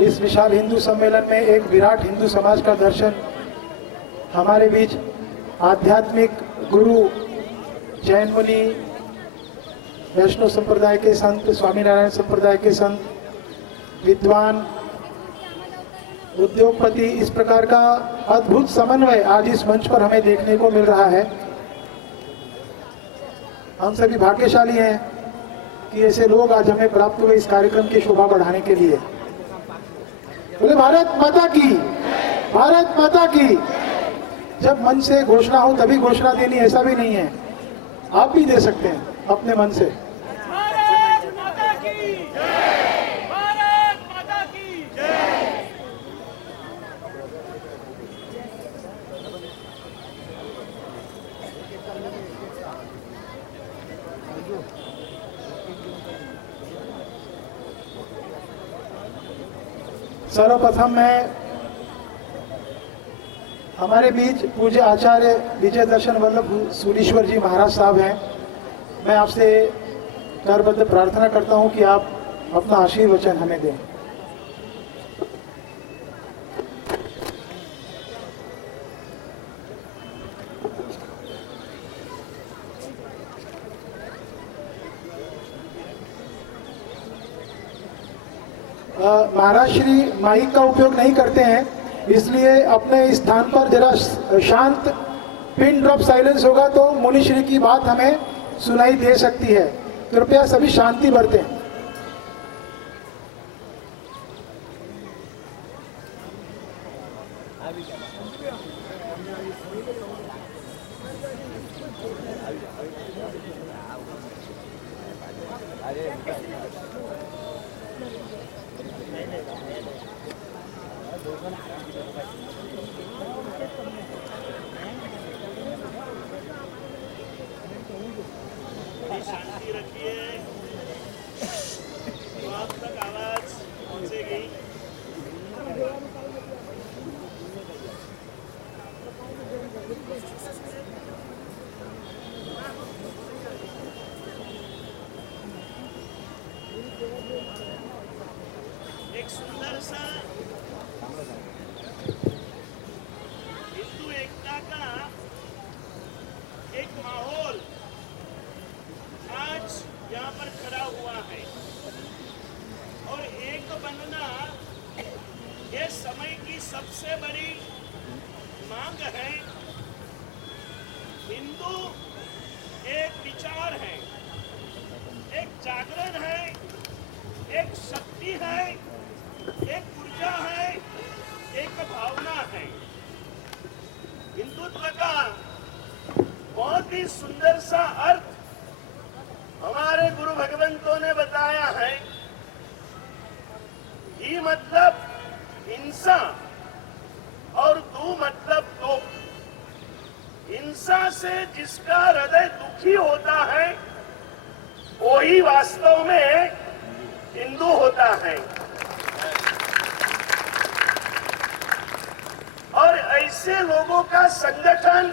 इस विशाल हिंदू सम्मेलन में एक विराट हिंदू समाज का दर्शन हमारे बीच आध्यात्मिक गुरु जैन मुनि, वैष्णव संप्रदाय के संत, स्वामीनारायण संप्रदाय के संत, विद्वान, उद्योगपति, इस प्रकार का अद्भुत समन्वय आज इस मंच पर हमें देखने को मिल रहा है। हम सभी भाग्यशाली हैं कि ऐसे लोग आज हमें प्राप्त हुए इस कार्यक्रम की शोभा बढ़ाने के लिए। बोले भारत माता की, भारत माता की। जब मन से घोषणा हो तभी घोषणा देनी, ऐसा भी नहीं है, आप भी दे सकते हैं अपने मन से। भारत माता की जय, भारत माता की जय। सर्वप्रथम मैं हमारे बीच पूज्य आचार्य विजय दर्शन वल्लभ सूरीश्वर जी महाराज साहब हैं। मैं आपसे करबद्ध प्रार्थना करता हूं कि आप अपना आशीर्वचन हमें दें। महाराज श्री माइक का उपयोग नहीं करते हैं, इसलिए अपने इस स्थान पर जरा शांत पिन ड्रॉप साइलेंस होगा तो मुनि श्री की बात हमें सुनाई दे सकती है। कृपया सभी शांति बरतें। शांति रखिए, तो आप तक आवाज पहुंचेगी। एक सुंदर सा हिंदू एकता का एक माहौल आज यहाँ पर खड़ा हुआ है और एक बनना ये समय की सबसे बड़ी मांग है। हिंदू एक विचार है, एक जागरण है, एक शक्ति है, एक ऊर्जा है, एक भावना है। हिंदुत्व का बहुत ही सुंदर सा अर्थ हमारे गुरु भगवंतों ने बताया है। ही मतलब हिंसा और दू मतलब दुख। हिंसा से जिसका हृदय दुखी होता है वो ही वास्तव में हिंदू होता है। और ऐसे लोगों का संगठन,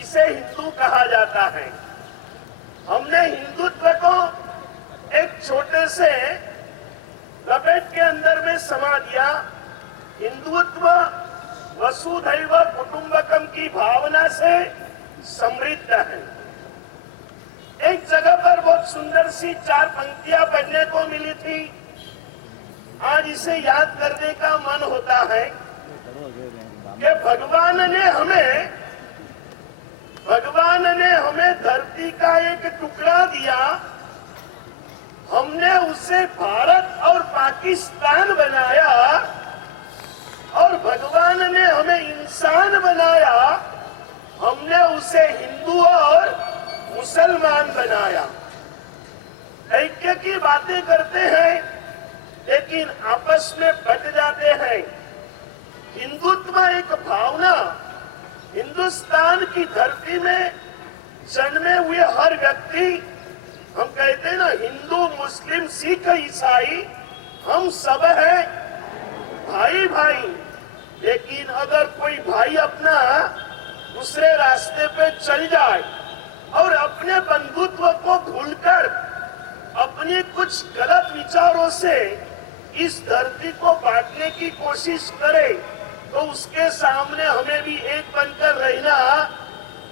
इसे हिंदू कहा जाता है। हमने हिंदुत्व को एक छोटे से लपेट के अंदर में समा दिया। हिंदुत्व वसुधैव कुटुंबकम की भावना से समृद्ध है। एक जगह पर बहुत सुंदर सी 4 पंक्तियां पढ़ने को मिली थी। आज इसे याद करने का मन होता है कि भगवान ने हमें धरती का एक टुकड़ा दिया, हमने उसे भारत और पाकिस्तान बनाया, और भगवान ने हमें इंसान बनाया, हमने उसे हिंदू और मुसलमान बनाया। ऐक्य की बातें करते हैं लेकिन आपस में बट जाते हैं। हिंदुत्व एक भावना, हिंदुस्तान की धरती में जन्मे हुए हर व्यक्ति, हम कहते हैं ना, हिंदू मुस्लिम सिख ईसाई, हम सब हैं भाई भाई। लेकिन अगर कोई भाई अपना दूसरे रास्ते पे चल जाए और अपने बंधुत्व को भूलकर अपने कुछ गलत विचारों से इस धरती को बांटने की कोशिश करे तो उसके सामने हमें भी एक बनकर रहना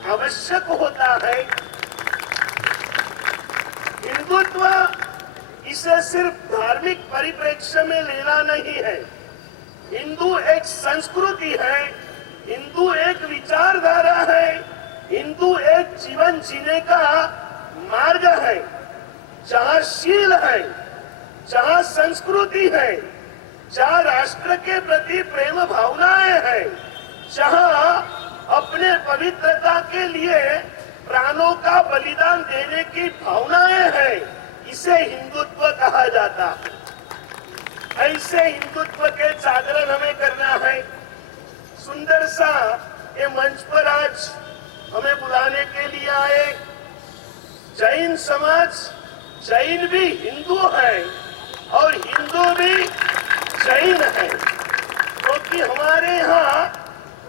आवश्यक होता है। हिंदुत्व इसे सिर्फ धार्मिक परिप्रेक्ष्य में लेना नहीं है। हिंदू एक संस्कृति है, हिंदू एक विचारधारा है, हिंदू एक जीवन जीने का मार्ग है। जहाँ शील है, जहाँ संस्कृति है, जहाँ राष्ट्र के प्रति प्रेम भावनाएं हैं, जहाँ अपने पवित्रता के लिए प्राणों का बलिदान देने की भावनाएं हैं, इसे हिंदुत्व कहा जाता है। ऐसे हिंदुत्व के जागरण हमें करना है। सुंदर सा ये मंच पर आज हमें बुलाने के लिए आए जैन समाज। जैन भी हिंदू है और हिंदू भी जैन है, क्योंकि हमारे यहाँ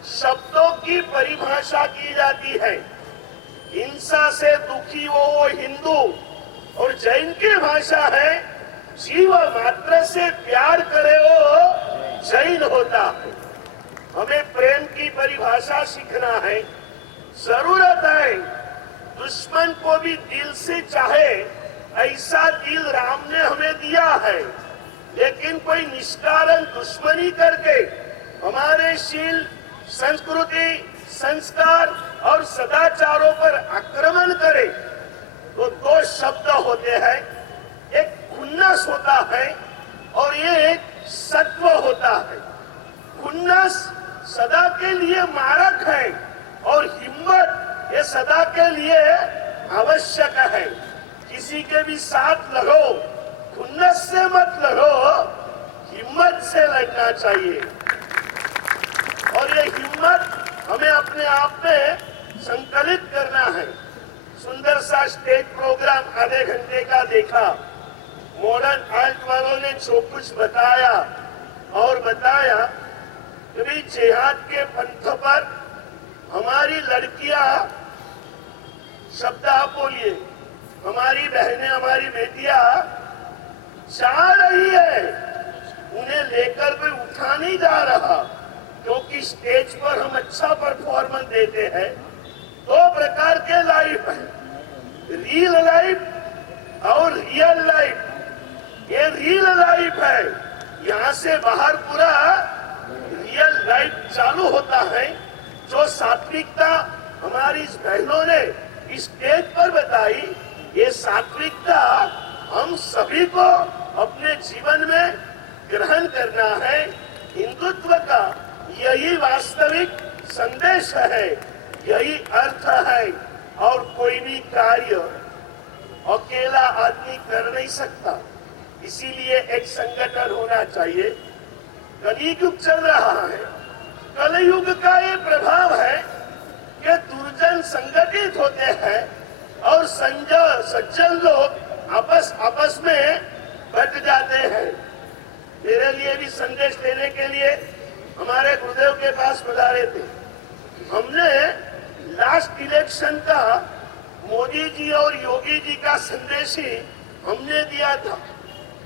शब्दों की परिभाषा की जाती है। हिंसा से दुखी वो हिंदू, और जैन की भाषा है जीव मात्र से प्यार करे वो जैन होता है। हमें प्रेम की परिभाषा सीखना है। जरूरत है दुश्मन को भी दिल से चाहे, ऐसा दिल राम ने हमें दिया है। लेकिन कोई निष्कारण दुश्मनी करके हमारे शील, संस्कृति, संस्कार और सदाचारों पर आक्रमण करे तो दो शब्द होते हैं, एक खुन्नस होता है और एक सत्व होता है। खुन्नस सदा के लिए मारक है और हिम्मत ये सदा के लिए आवश्यक है। किसी के भी साथ लड़ो, खुन्नस से मत लड़ो, हिम्मत से लड़ना चाहिए। और ये हिम्मत हमें अपने आप में संकलित करना है। सुंदर सा स्टेज प्रोग्राम आधे घंटे का देखा। मॉडर्न आर्ट वालों ने जो कुछ बताया और बताया कि जिहाद के पंथ पर हमारी लड़कियां, शब्द आप बोलिए, हमारी बहनें, हमारी बेटियां जा रही है, उन्हें लेकर कोई उठा नहीं जा रहा, क्योंकि स्टेज पर हम अच्छा परफॉर्मेंस देते हैं। दो प्रकार के लाइफ है, रियल लाइफ और रियल लाइफ। ये रियल लाइफ है, यहाँ से बाहर पूरा रियल लाइफ चालू होता है। जो सात्विकता हमारी इस बहनों ने इस स्टेज पर बताई, ये सात्विकता हम सभी को अपने जीवन में ग्रहण करना है। हिंदुत्व का यही वास्तविक संदेश है, यही अर्थ है। और कोई भी कार्य अकेला आदमी कर नहीं सकता, इसीलिए एक संगठन होना चाहिए। कलियुग चल रहा है, कलयुग का ये प्रभाव है कि दुर्जन संगठित होते हैं और सज्जन लोग आपस में बट जाते हैं। मेरे लिए भी संदेश देने के लिए हमारे गुरुदेव के पास बुलाए थे। हमने लास्ट इलेक्शन का मोदी जी और योगी जी का संदेश ही हमने दिया था।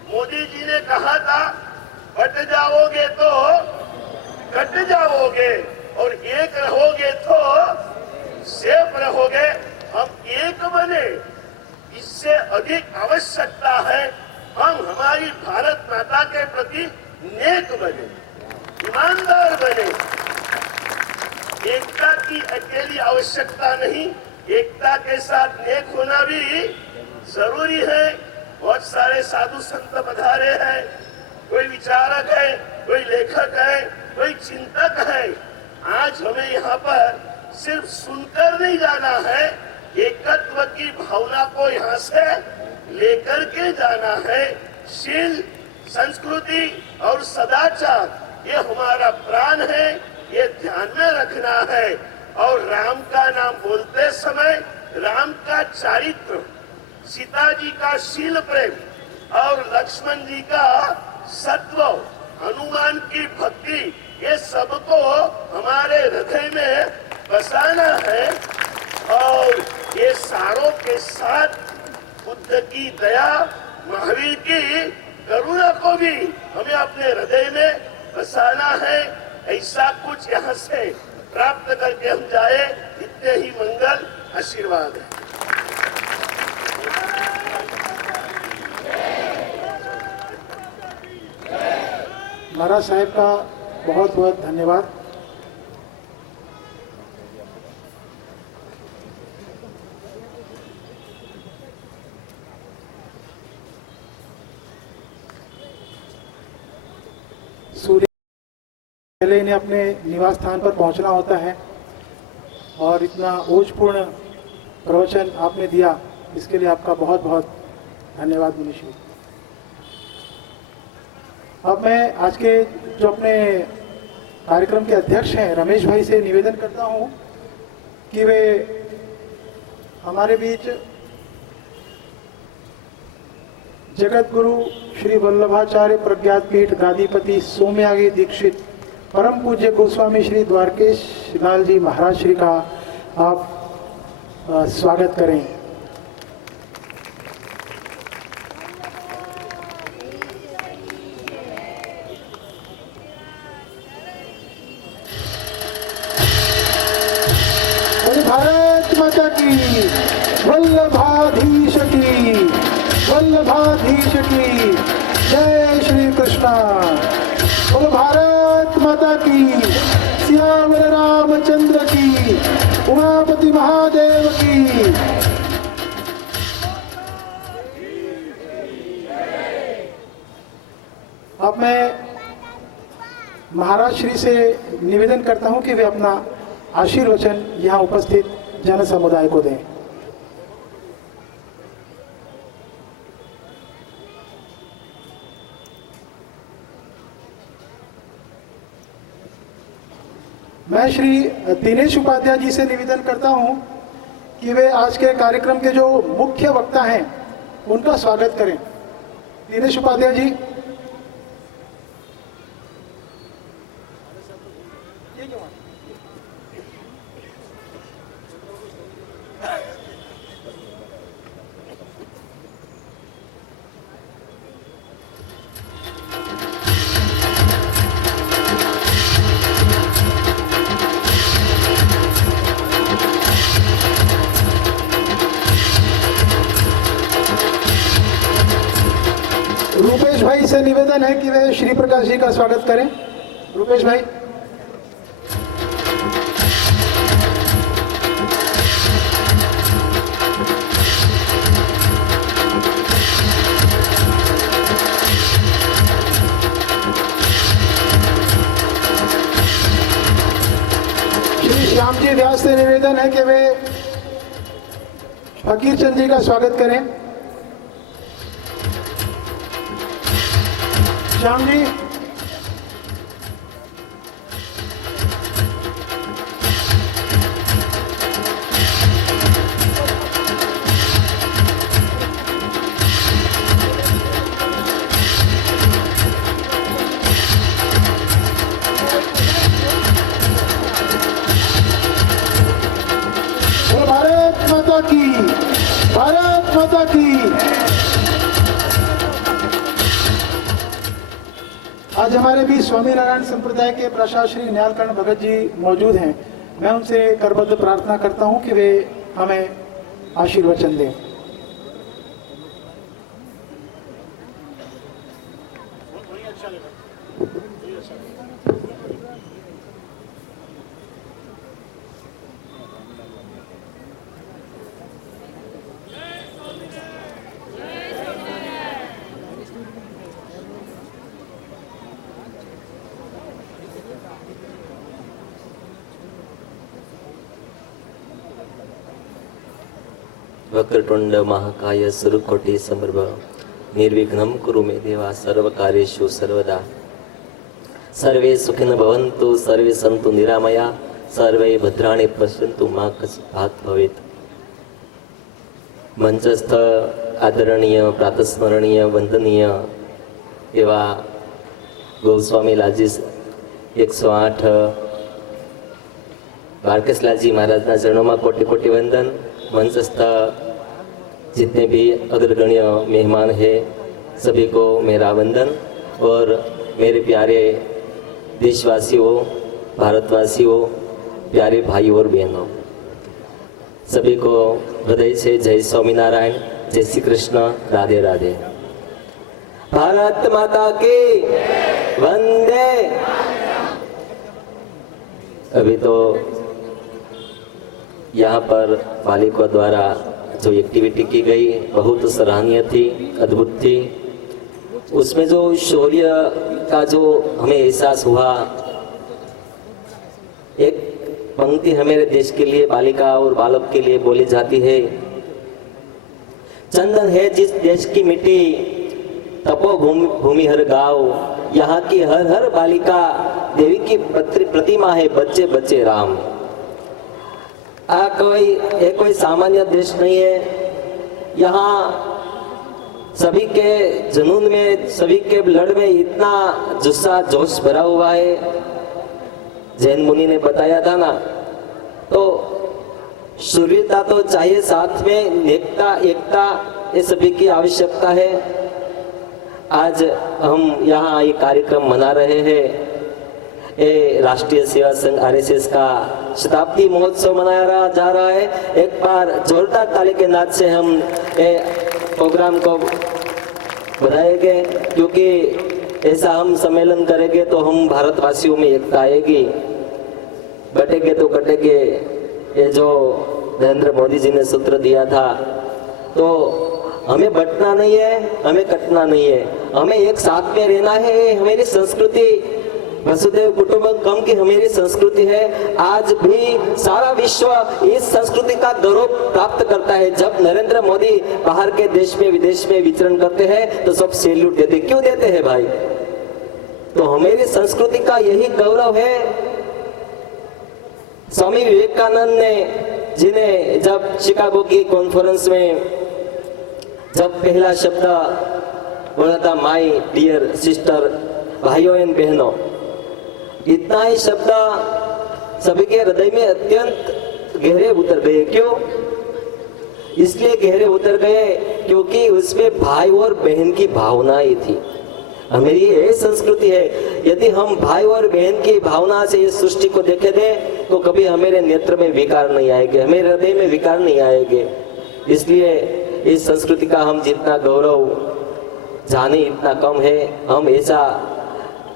मोदी जी ने कहा था बट जाओगे तो कट जाओगे और एक रहोगे तो सेफ रहोगे। हम एक बने, इससे अधिक आवश्यकता है हम हमारी भारत माता के प्रति नेक बने, ईमानदार बने। एकता की अकेली आवश्यकता नहीं, एकता के साथ नेक होना भी जरूरी है। बहुत सारे साधु संत पधारे हैं, कोई विचारक है, कोई लेखक है, कोई चिंतक है। आज हमें यहाँ पर सिर्फ सुनकर नहीं जाना है, एकत्व की भावना को यहाँ से लेकर के जाना है। शील, संस्कृति और सदाचार ये हमारा प्राण है, ये ध्यान में रखना है। और राम का नाम बोलते समय राम का चारित्र, सीता जी का शील प्रेम और लक्ष्मण जी का सत्व, हनुमान की भक्ति, ये सबको हमारे हृदय में बसाना है। और ये सारों के साथ बुद्ध की दया, महावीर की करुणा को भी हमें अपने हृदय में बसाना है। ऐसा कुछ यहाँ से प्राप्त करके हम जाए, इतने ही मंगल आशीर्वाद है। महाराज साहब का बहुत बहुत धन्यवाद। सूर्य पहले इन्हें अपने निवास स्थान पर पहुंचना होता है और इतना ओजपूर्ण प्रवचन आपने दिया, इसके लिए आपका बहुत बहुत धन्यवाद मुनीश जी। अब मैं आज के जो अपने कार्यक्रम के अध्यक्ष हैं रमेश भाई से निवेदन करता हूं कि वे हमारे बीच जगत गुरु श्री वल्लभाचार्य प्रज्ञात पीठ गादीपति सोमयागी दीक्षित परम पूज्य गोस्वामी श्री द्वारकेश लाल जी महाराज श्री का आप स्वागत करें। भारत माता की, वल्लभाधीश की, वल्लभाधीश की जय श्री कृष्णा। बोलो भारत माता की, सियावर रामचंद्र की, उमापति महादेव की। अब मैं महाराज श्री से निवेदन करता हूं कि वे अपना आशीर्वचन यहाँ उपस्थित जन समुदाय को दें। मैं श्री दिनेश उपाध्याय जी से निवेदन करता हूं कि वे आज के कार्यक्रम के जो मुख्य वक्ता हैं उनका स्वागत करें। दिनेश उपाध्याय जी। रूपेश भाई से निवेदन है कि वे श्री प्रकाश जी का स्वागत करें। रूपेश भाई। श्री श्याम जी व्यास से निवेदन है कि वे फकीर चंद जी का स्वागत करें। श्याम जी। भारत माता की, भारत माता की। आज हमारे बीच स्वामीनारायण संप्रदाय के प्रसाद श्री न्यालकर्ण भगत जी मौजूद हैं। मैं उनसे करबद्ध प्रार्थना करता हूं कि वे हमें आशीर्वचन दें। वक्रतुंड महाकाय सुरकोटि समर्भ निर्विघ्नं कुरु मे देवा सर्वकार्येषु सर्वदा। सर्वे सुखिनो भवन्तु, सर्वे सन्तु निरामया, सर्वे भद्राणि पश्यन्तु मा कश्चित् भाग् भवेत्। मंचस्थ आदरणीय प्रातस्मरणीय वंदनीय एवा गोस्वामी लालजी 108 द्वारकेश लालजी महाराजना चरणों में कोटि कोटि वंदन। मंचस्थ जितने भी अग्रगण्य मेहमान हैं सभी को मेरा वंदन और मेरे प्यारे देशवासियों, भारतवासियों, प्यारे भाई और बहनों, सभी को हृदय से जय स्वामीनारायण, जय श्री कृष्ण, राधे राधे। भारत माता की वंदे। अभी तो यहाँ पर बालिकों द्वारा जो एक्टिविटी की गई बहुत सराहनीय थी, अद्भुत थी। उसमें जो शौर्य का जो हमें एहसास हुआ, एक पंक्ति हमारे देश के लिए, बालिका और बालक के लिए बोली जाती है, चंदन है जिस देश की मिट्टी, तपो भूमि हर गाँव, यहाँ की हर हर बालिका देवी की प्रतिमा है, बच्चे बच्चे राम। कोई सामान्य देश नहीं है। यहाँ सभी के जुनून में, सभी के ब्लड में इतना जुस्सा जोश भरा हुआ है। जैन मुनि ने बताया था ना, तो शूर्यता तो चाहिए, साथ में नेकता, एकता, ये सभी की आवश्यकता है। आज हम यहाँ ये कार्यक्रम मना रहे हैं। ये राष्ट्रीय सेवा संघ आरएसएस का शताब्दी महोत्सव मनाया जा रहा है। एक बार जोरदार ताली के नाद से हम ये प्रोग्राम को बढ़ाएंगे, क्योंकि ऐसा हम सम्मेलन करेंगे तो हम भारतवासियों में एकता आएगी। बटेंगे तो कटेंगे, ये जो नरेंद्र मोदी जी ने सूत्र दिया था, तो हमें बटना नहीं है, हमें कटना नहीं है, हमें एक साथ में रहना है। हमारी संस्कृति वसुधैव कुटुंबकम की हमारी संस्कृति है। आज भी सारा विश्व इस संस्कृति का गौरव प्राप्त करता है। जब नरेंद्र मोदी बाहर के देश में, विदेश में विचरण करते हैं तो सब सैल्यूट देते। क्यों देते हैं भाई? तो हमारी संस्कृति का यही गौरव है। स्वामी विवेकानंद ने जिन्हें जब शिकागो की कॉन्फ्रेंस में जब पहला शब्द बोला था, माय डियर सिस्टर, भाइयों एवं बहनों, इतना ही शब्द सभी के हृदय में अत्यंत गहरे उतर गए। क्यों? इसलिए गहरे उतर गए क्योंकि उसमें भाई और बहन की भावना ही थी। हमारी ये संस्कृति है। यदि हम भाई और बहन की भावना से इस सृष्टि को देखे दें तो कभी हमारे नेत्र में विकार नहीं आएंगे, हमारे हृदय में विकार नहीं आएंगे। इसलिए इस संस्कृति का हम जितना गौरव जाने इतना कम है। हम ऐसा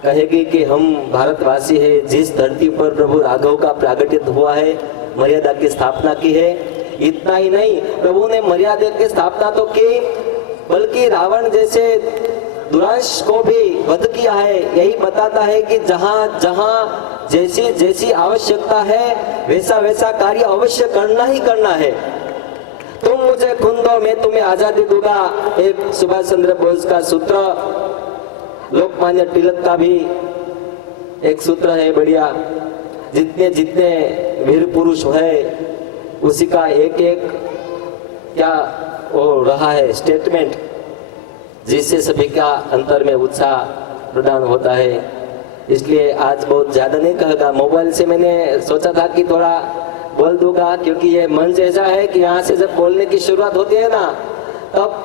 कहेंगे कि हम भारतवासी है, जिस धरती पर प्रभु राघव का प्रागट्य हुआ है, मर्यादा की स्थापना की है। इतना ही नहीं, प्रभु ने मर्यादा की स्थापना तो की, बल्कि रावण जैसे दुरांश को भी वध किया है। यही बताता है कि जहाँ जहाँ जैसी जैसी आवश्यकता है वैसा वैसा कार्य अवश्य करना ही करना है। तुम मुझे खून दो, मैं तुम्हें आजादी दूंगा, एक सुभाष चंद्र बोस का सूत्र, लोकमान्य तिलक का भी एक सूत्र है बढ़िया। जितने जितने वीर पुरुष है उसी का एक एक क्या वो रहा है स्टेटमेंट, जिससे सभी का अंतर में उत्साह प्रदान होता है। इसलिए आज बहुत ज्यादा नहीं कहेगा। मोबाइल से मैंने सोचा था कि थोड़ा बोल दूंगा, क्योंकि ये मंच ऐसा है कि यहाँ से जब बोलने की शुरुआत होती है ना तब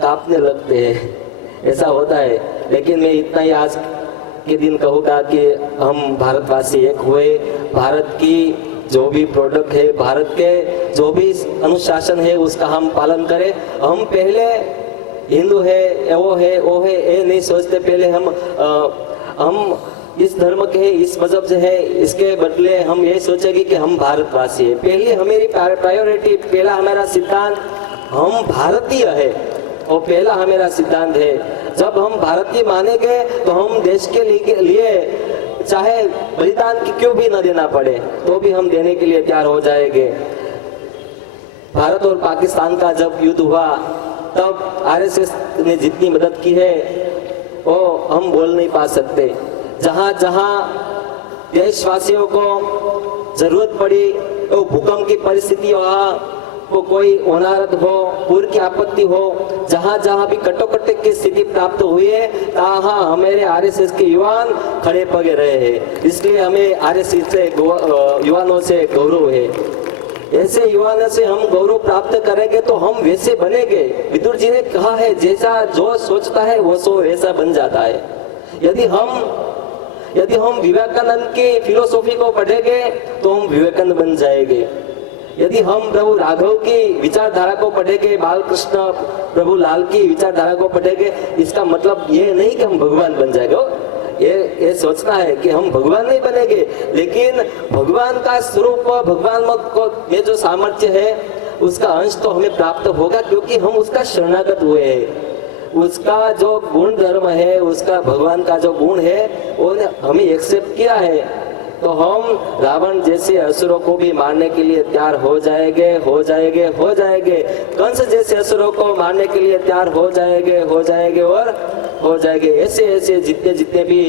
कांपने लगते हैं, ऐसा होता है। लेकिन मैं इतना ही आज के दिन कहूँगा कि हम भारतवासी एक हुए। भारत की जो भी प्रोडक्ट है, भारत के जो भी अनुशासन है उसका हम पालन करें। हम पहले हिंदू है, वो है, वो है, ये नहीं सोचते। पहले हम इस धर्म के हैं, इस मजहब से है, इसके बदले हम ये सोचेंगे कि हम भारतवासी है। पहले हमारी प्रायोरिटी, पहला हमारा सिद्धांत हम भारतीय है, और पहला हमारा सिद्धांत है। जब हम भारतीय मानेंगे तो हम देश के लिए चाहे बलिदान की क्यों भी न देना पड़े तो भी हम देने के लिए तैयार हो जाएंगे। भारत और पाकिस्तान का जब युद्ध हुआ तब आरएसएस ने जितनी मदद की है वो हम बोल नहीं पा सकते। जहाँ जहाँ देशवासियों को जरूरत पड़ी, तो भूकंप की परिस्थिति, वहाँ वो कोई होनारत हो, पूर की आपत्ति हो, जहाँ जहाँ भी कटोकटी की स्थिति प्राप्त हुई है तहाँ हमारे आरएसएस के युवान खड़े पगे रहे हैं। इसलिए हमें आरएसएस से युवानों से गौरव है। ऐसे युवाओं से हम गौरव प्राप्त करेंगे तो हम वैसे बनेंगे। विदुर जी ने कहा है, जैसा जो सोचता है वो सो वैसा बन जाता है। यदि हम विवेकानंद की फिलोसॉफी को पढ़ेंगे तो हम विवेकानंद बन जाएंगे। यदि हम प्रभु राघव की विचारधारा को पढ़ेंगे, बालकृष्ण प्रभु लाल की विचारधारा को पढ़ेंगे, इसका मतलब ये नहीं कि हम भगवान बन जाएंगे। ये सोचना है कि हम भगवान नहीं बनेंगे, लेकिन भगवान का स्वरूप, भगवान में जो सामर्थ्य है उसका अंश तो हमें प्राप्त होगा, क्योंकि हम उसका शरणागत हुए हैं। उसका जो गुण धर्म है, उसका भगवान का जो गुण है वो हमें एक्सेप्ट किया है, तो हम रावण जैसे असुरों को भी मारने के लिए तैयार हो जाएंगे। कंस जैसे असुरों को मारने के लिए तैयार हो जाएंगे। ऐसे जितने भी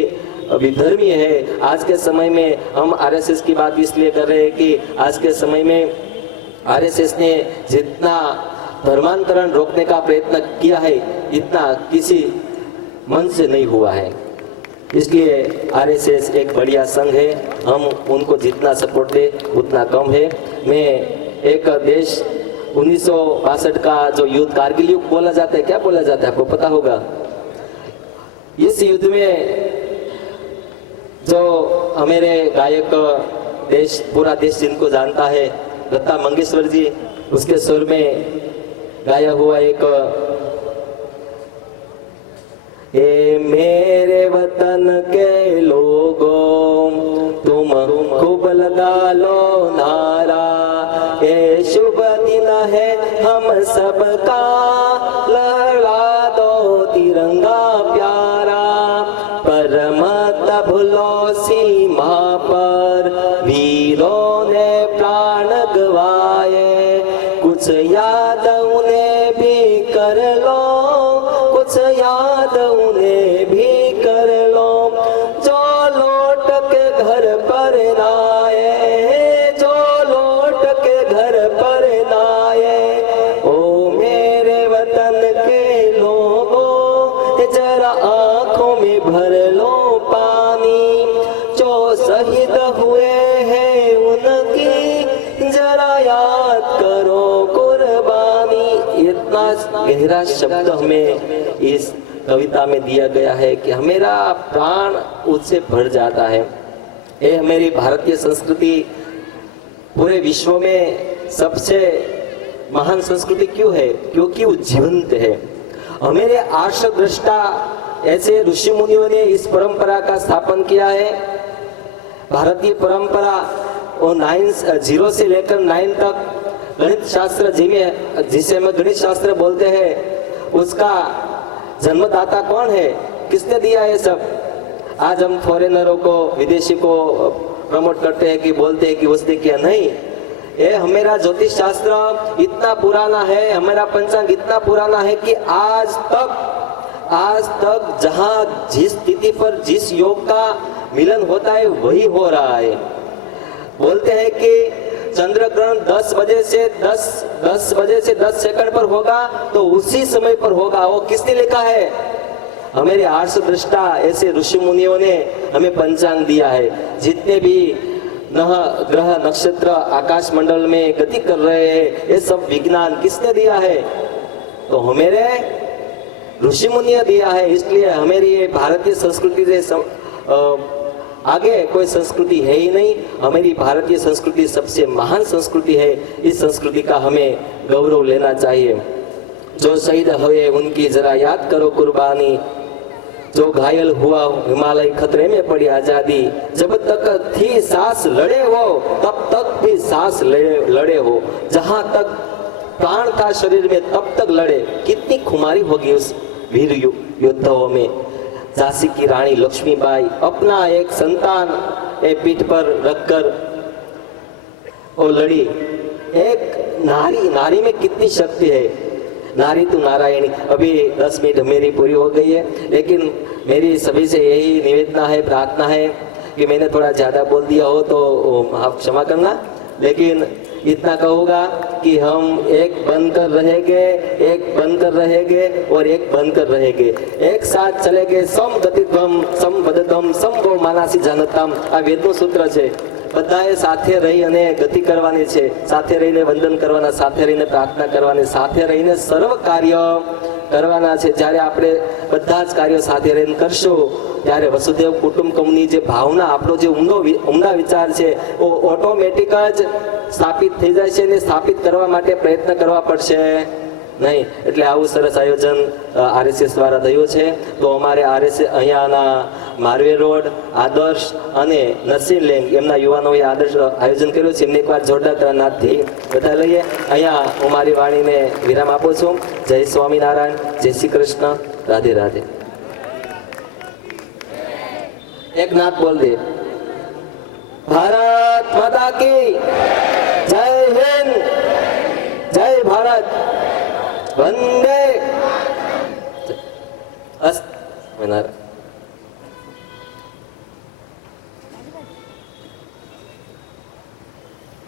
विधर्मी है आज के समय में, हम आरएसएस की बात इसलिए कर रहे हैं कि आज के समय में आरएसएस ने जितना धर्मांतरण रोकने का प्रयत्न किया है, इतना किसी मन से नहीं हुआ है। इसलिए आरएसएस एक बढ़िया संघ है, हम उनको जितना सपोर्ट दे उतना कम है। मैं एक देश 1962 का जो युद्ध, कारगिल युद्ध बोला जाता है, क्या बोला जाता है आपको पता होगा? इस युद्ध में जो हमारे गायक पूरा देश जिनको जानता है, लता मंगेशकर जी, उसके सुर में गाया हुआ एक ए मेरे वतन के लोगों तुम खूब लगा लो नारा, ये शुभ दिन है हम सबका, लहरा दो तिरंगा प्यारा, पर मत भूलो सीमा पर वीरों ने प्राण गवाए, कुछ याद उन्हें भी कर लो, कुछ याद उन्हें भी कर लो, जो लौट के घर पर ना आए, जो लौट के घर पर ना आए। ओ मेरे वतन के लोगों जरा आंखों में भर लो पानी, जो शहीद हुए हैं उनकी जरा याद करो कुर्बानी। इतना गहरा शब्द हमें इस कविता में दिया गया है कि हमारा प्राण उससे भर जाता है। ये हमारी भारतीय संस्कृति पूरे विश्व में सबसे महान संस्कृति क्यों है? क्योंकि वो जीवंत है। हमारे आर्ष दृष्टा ऐसे ऋषि मुनियों ने इस परंपरा का स्थापन किया है। भारतीय परंपरा और 0 से लेकर 9 तक गणित शास्त्र जिसे हम गणित शास्त्र बोलते हैं, उसका जन्मदाता कौन है? किसने दिया है सब? आज हम फॉरेनरों को, विदेशी को प्रमोट करते हैं कि बोलते हैं कि उसने किया। नहीं, ये हमारा ज्योतिष शास्त्र इतना पुराना है, हमारा पंचांग इतना पुराना है कि आज तक जहां जिस तिथि पर जिस योग का मिलन होता है वही हो रहा है। बोलते हैं कि चंद्र ग्रहण 10 बजे से 10 सेकंड पर होगा तो उसी समय पर होगा। वो किसने लिखा है? हमारे आर्ष दृष्टा ऐसे ऋषि मुनियों ने हमें पंचांग दिया है। जितने भी ग्रह नक्षत्र आकाश मंडल में गति कर रहे हैं, ये सब विज्ञान किसने दिया है? तो हमारे ऋषि मुनियों दिया है। इसलिए हमारी ये भारतीय संस्कृति से आगे कोई संस्कृति है ही नहीं। हमारी भारतीय संस्कृति सबसे महान संस्कृति है। इस संस्कृति का हमें गौरव लेना चाहिए। जो शहीद हुए उनकी जरा याद करो कुर्बानी, जो घायल हुआ हिमालय खतरे में पड़ी आजादी, जब तक थी सांस लड़े हो तब तक भी सांस लड़े हो, जहां तक प्राण था शरीर में तब तक लड़े। कितनी खुमारी होगी उस वीर योद्धाओं में। झांसी की रानी लक्ष्मीबाई अपना एक संतान पीठ पर रखकर वो लड़ी। एक नारी में कितनी शक्ति है। नारी तो नारायणी। अभी 10 मिनट मेरी पूरी हो गई है, लेकिन मेरी सभी से यही निवेदना है, प्रार्थना है कि मैंने थोड़ा ज्यादा बोल दिया हो तो आप क्षमा करना। लेकिन इतना कहूँगा कि हम एक बनकर रहेंगे, एक बनकर रहेंगे और एक बनकर रहेंगे। एक साथ चलेंगे। सम गतित्वम सम वदतम सम गो मानासी जानतम। आ वेदનું સૂત્ર છે। બધાએ સાથે રહી અને ગતિ કરવાની છે, સાથે રહીને વંદન કરવાના, સાથે રહીને પ્રાર્થના કરવાની, સાથે રહીને સર્વ કાર્ય કરવાના છે. જ્યારે આપણે બધા જ કાર્યો સાથે રહીને કરશું ત્યારે વસુદેવ કુટુંબકમની જે ભાવના, આપણો જે ઊંડા વિચાર છે ઓટોમેટિક જ સ્થાપિત થઈ જાય છે. અને સ્થાપિત કરવા માટે પ્રયત્ન કરવા પડશે નહીં. એટલે આવું સરસ આયોજન આરએસએસ દ્વારા થયું છે. તો અમારે આરએસએસ અહીંયાના મારવે રોડ, આદર્શ અને નરસિંહ લેંગ એમના યુવાનોએ આદર્શ આયોજન કર્યું છે. એમને એકવાર જોરદાર નાદથી બધા લઈએ. અહીંયા હું મારી વાણીને વિરામ આપું છું. જય સ્વામિનારાયણ, જય શ્રી કૃષ્ણ, રાધે રાધે. એક નાથ બોલ દે. ભારત માતા કી જય હિન્દ, જય ભારત, વંદે સ્વામિનારાયણ.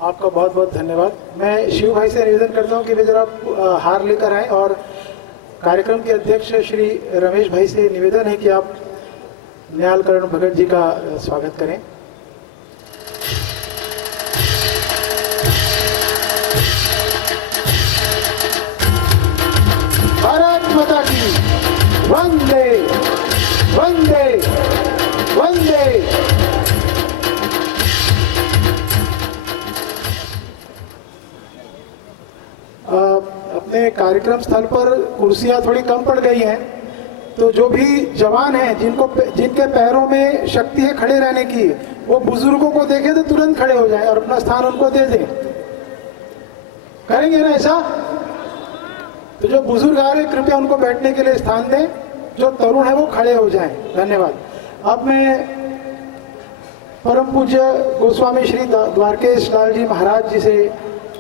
आपका बहुत बहुत धन्यवाद. मैं शिव भाई से निवेदन करता हूं कि वे जरा हार लेकर आए और कार्यक्रम के अध्यक्ष श्री रमेश भाई से निवेदन है कि आप न्यालकरण भगत जी का स्वागत करें. भारत माता की वंदे वंदे वंदे. अपने कार्यक्रम स्थल पर कुर्सियां थोड़ी कम पड़ गई हैं, तो जो भी जवान हैं जिनके पैरों में शक्ति है खड़े रहने की, वो बुजुर्गों को देखें तो तुरंत खड़े हो जाएं और अपना स्थान उनको दे दें. करेंगे ना ऐसा? तो जो बुजुर्ग आ रहे कृपया उनको बैठने के लिए स्थान दें. जो तरुण है वो खड़े हो जाएं. धन्यवाद. अब मैं परम पूज्य गोस्वामी श्री द्वारकेश लाल जी महाराज जी से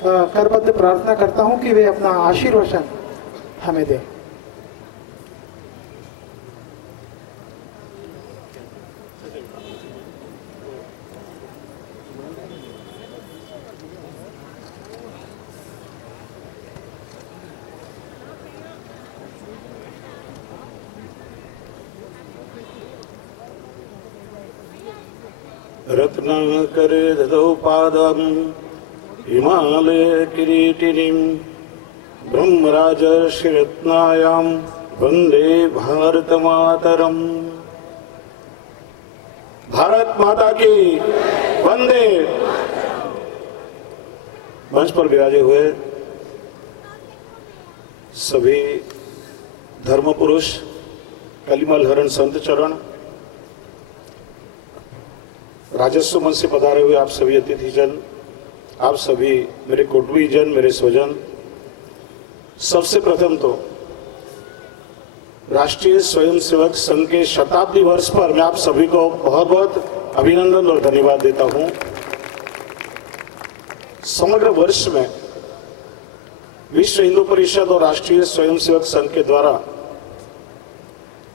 करबद्ध प्रार्थना करता हूं कि वे अपना आशीर्वचन हमें दें. रत्नाकरे ददौ पादं हिमालय किरीटिनीं ब्रह्मराजर्षिरत्नायां वंदे भारत मातरम. भारत माता की वंदे. मंच पर विराजे हुए सभी धर्म पुरुष, कलिमल हरण संत चरण, राजस्व मंच से पधारे हुए आप सभी अतिथिजन, आप सभी मेरे कुटुंबीजन, मेरे स्वजन, सबसे प्रथम तो राष्ट्रीय स्वयंसेवक संघ के शताब्दी वर्ष पर मैं आप सभी को बहुत बहुत अभिनंदन और धन्यवाद देता हूं. समग्र वर्ष में विश्व हिंदू परिषद और राष्ट्रीय स्वयंसेवक संघ के द्वारा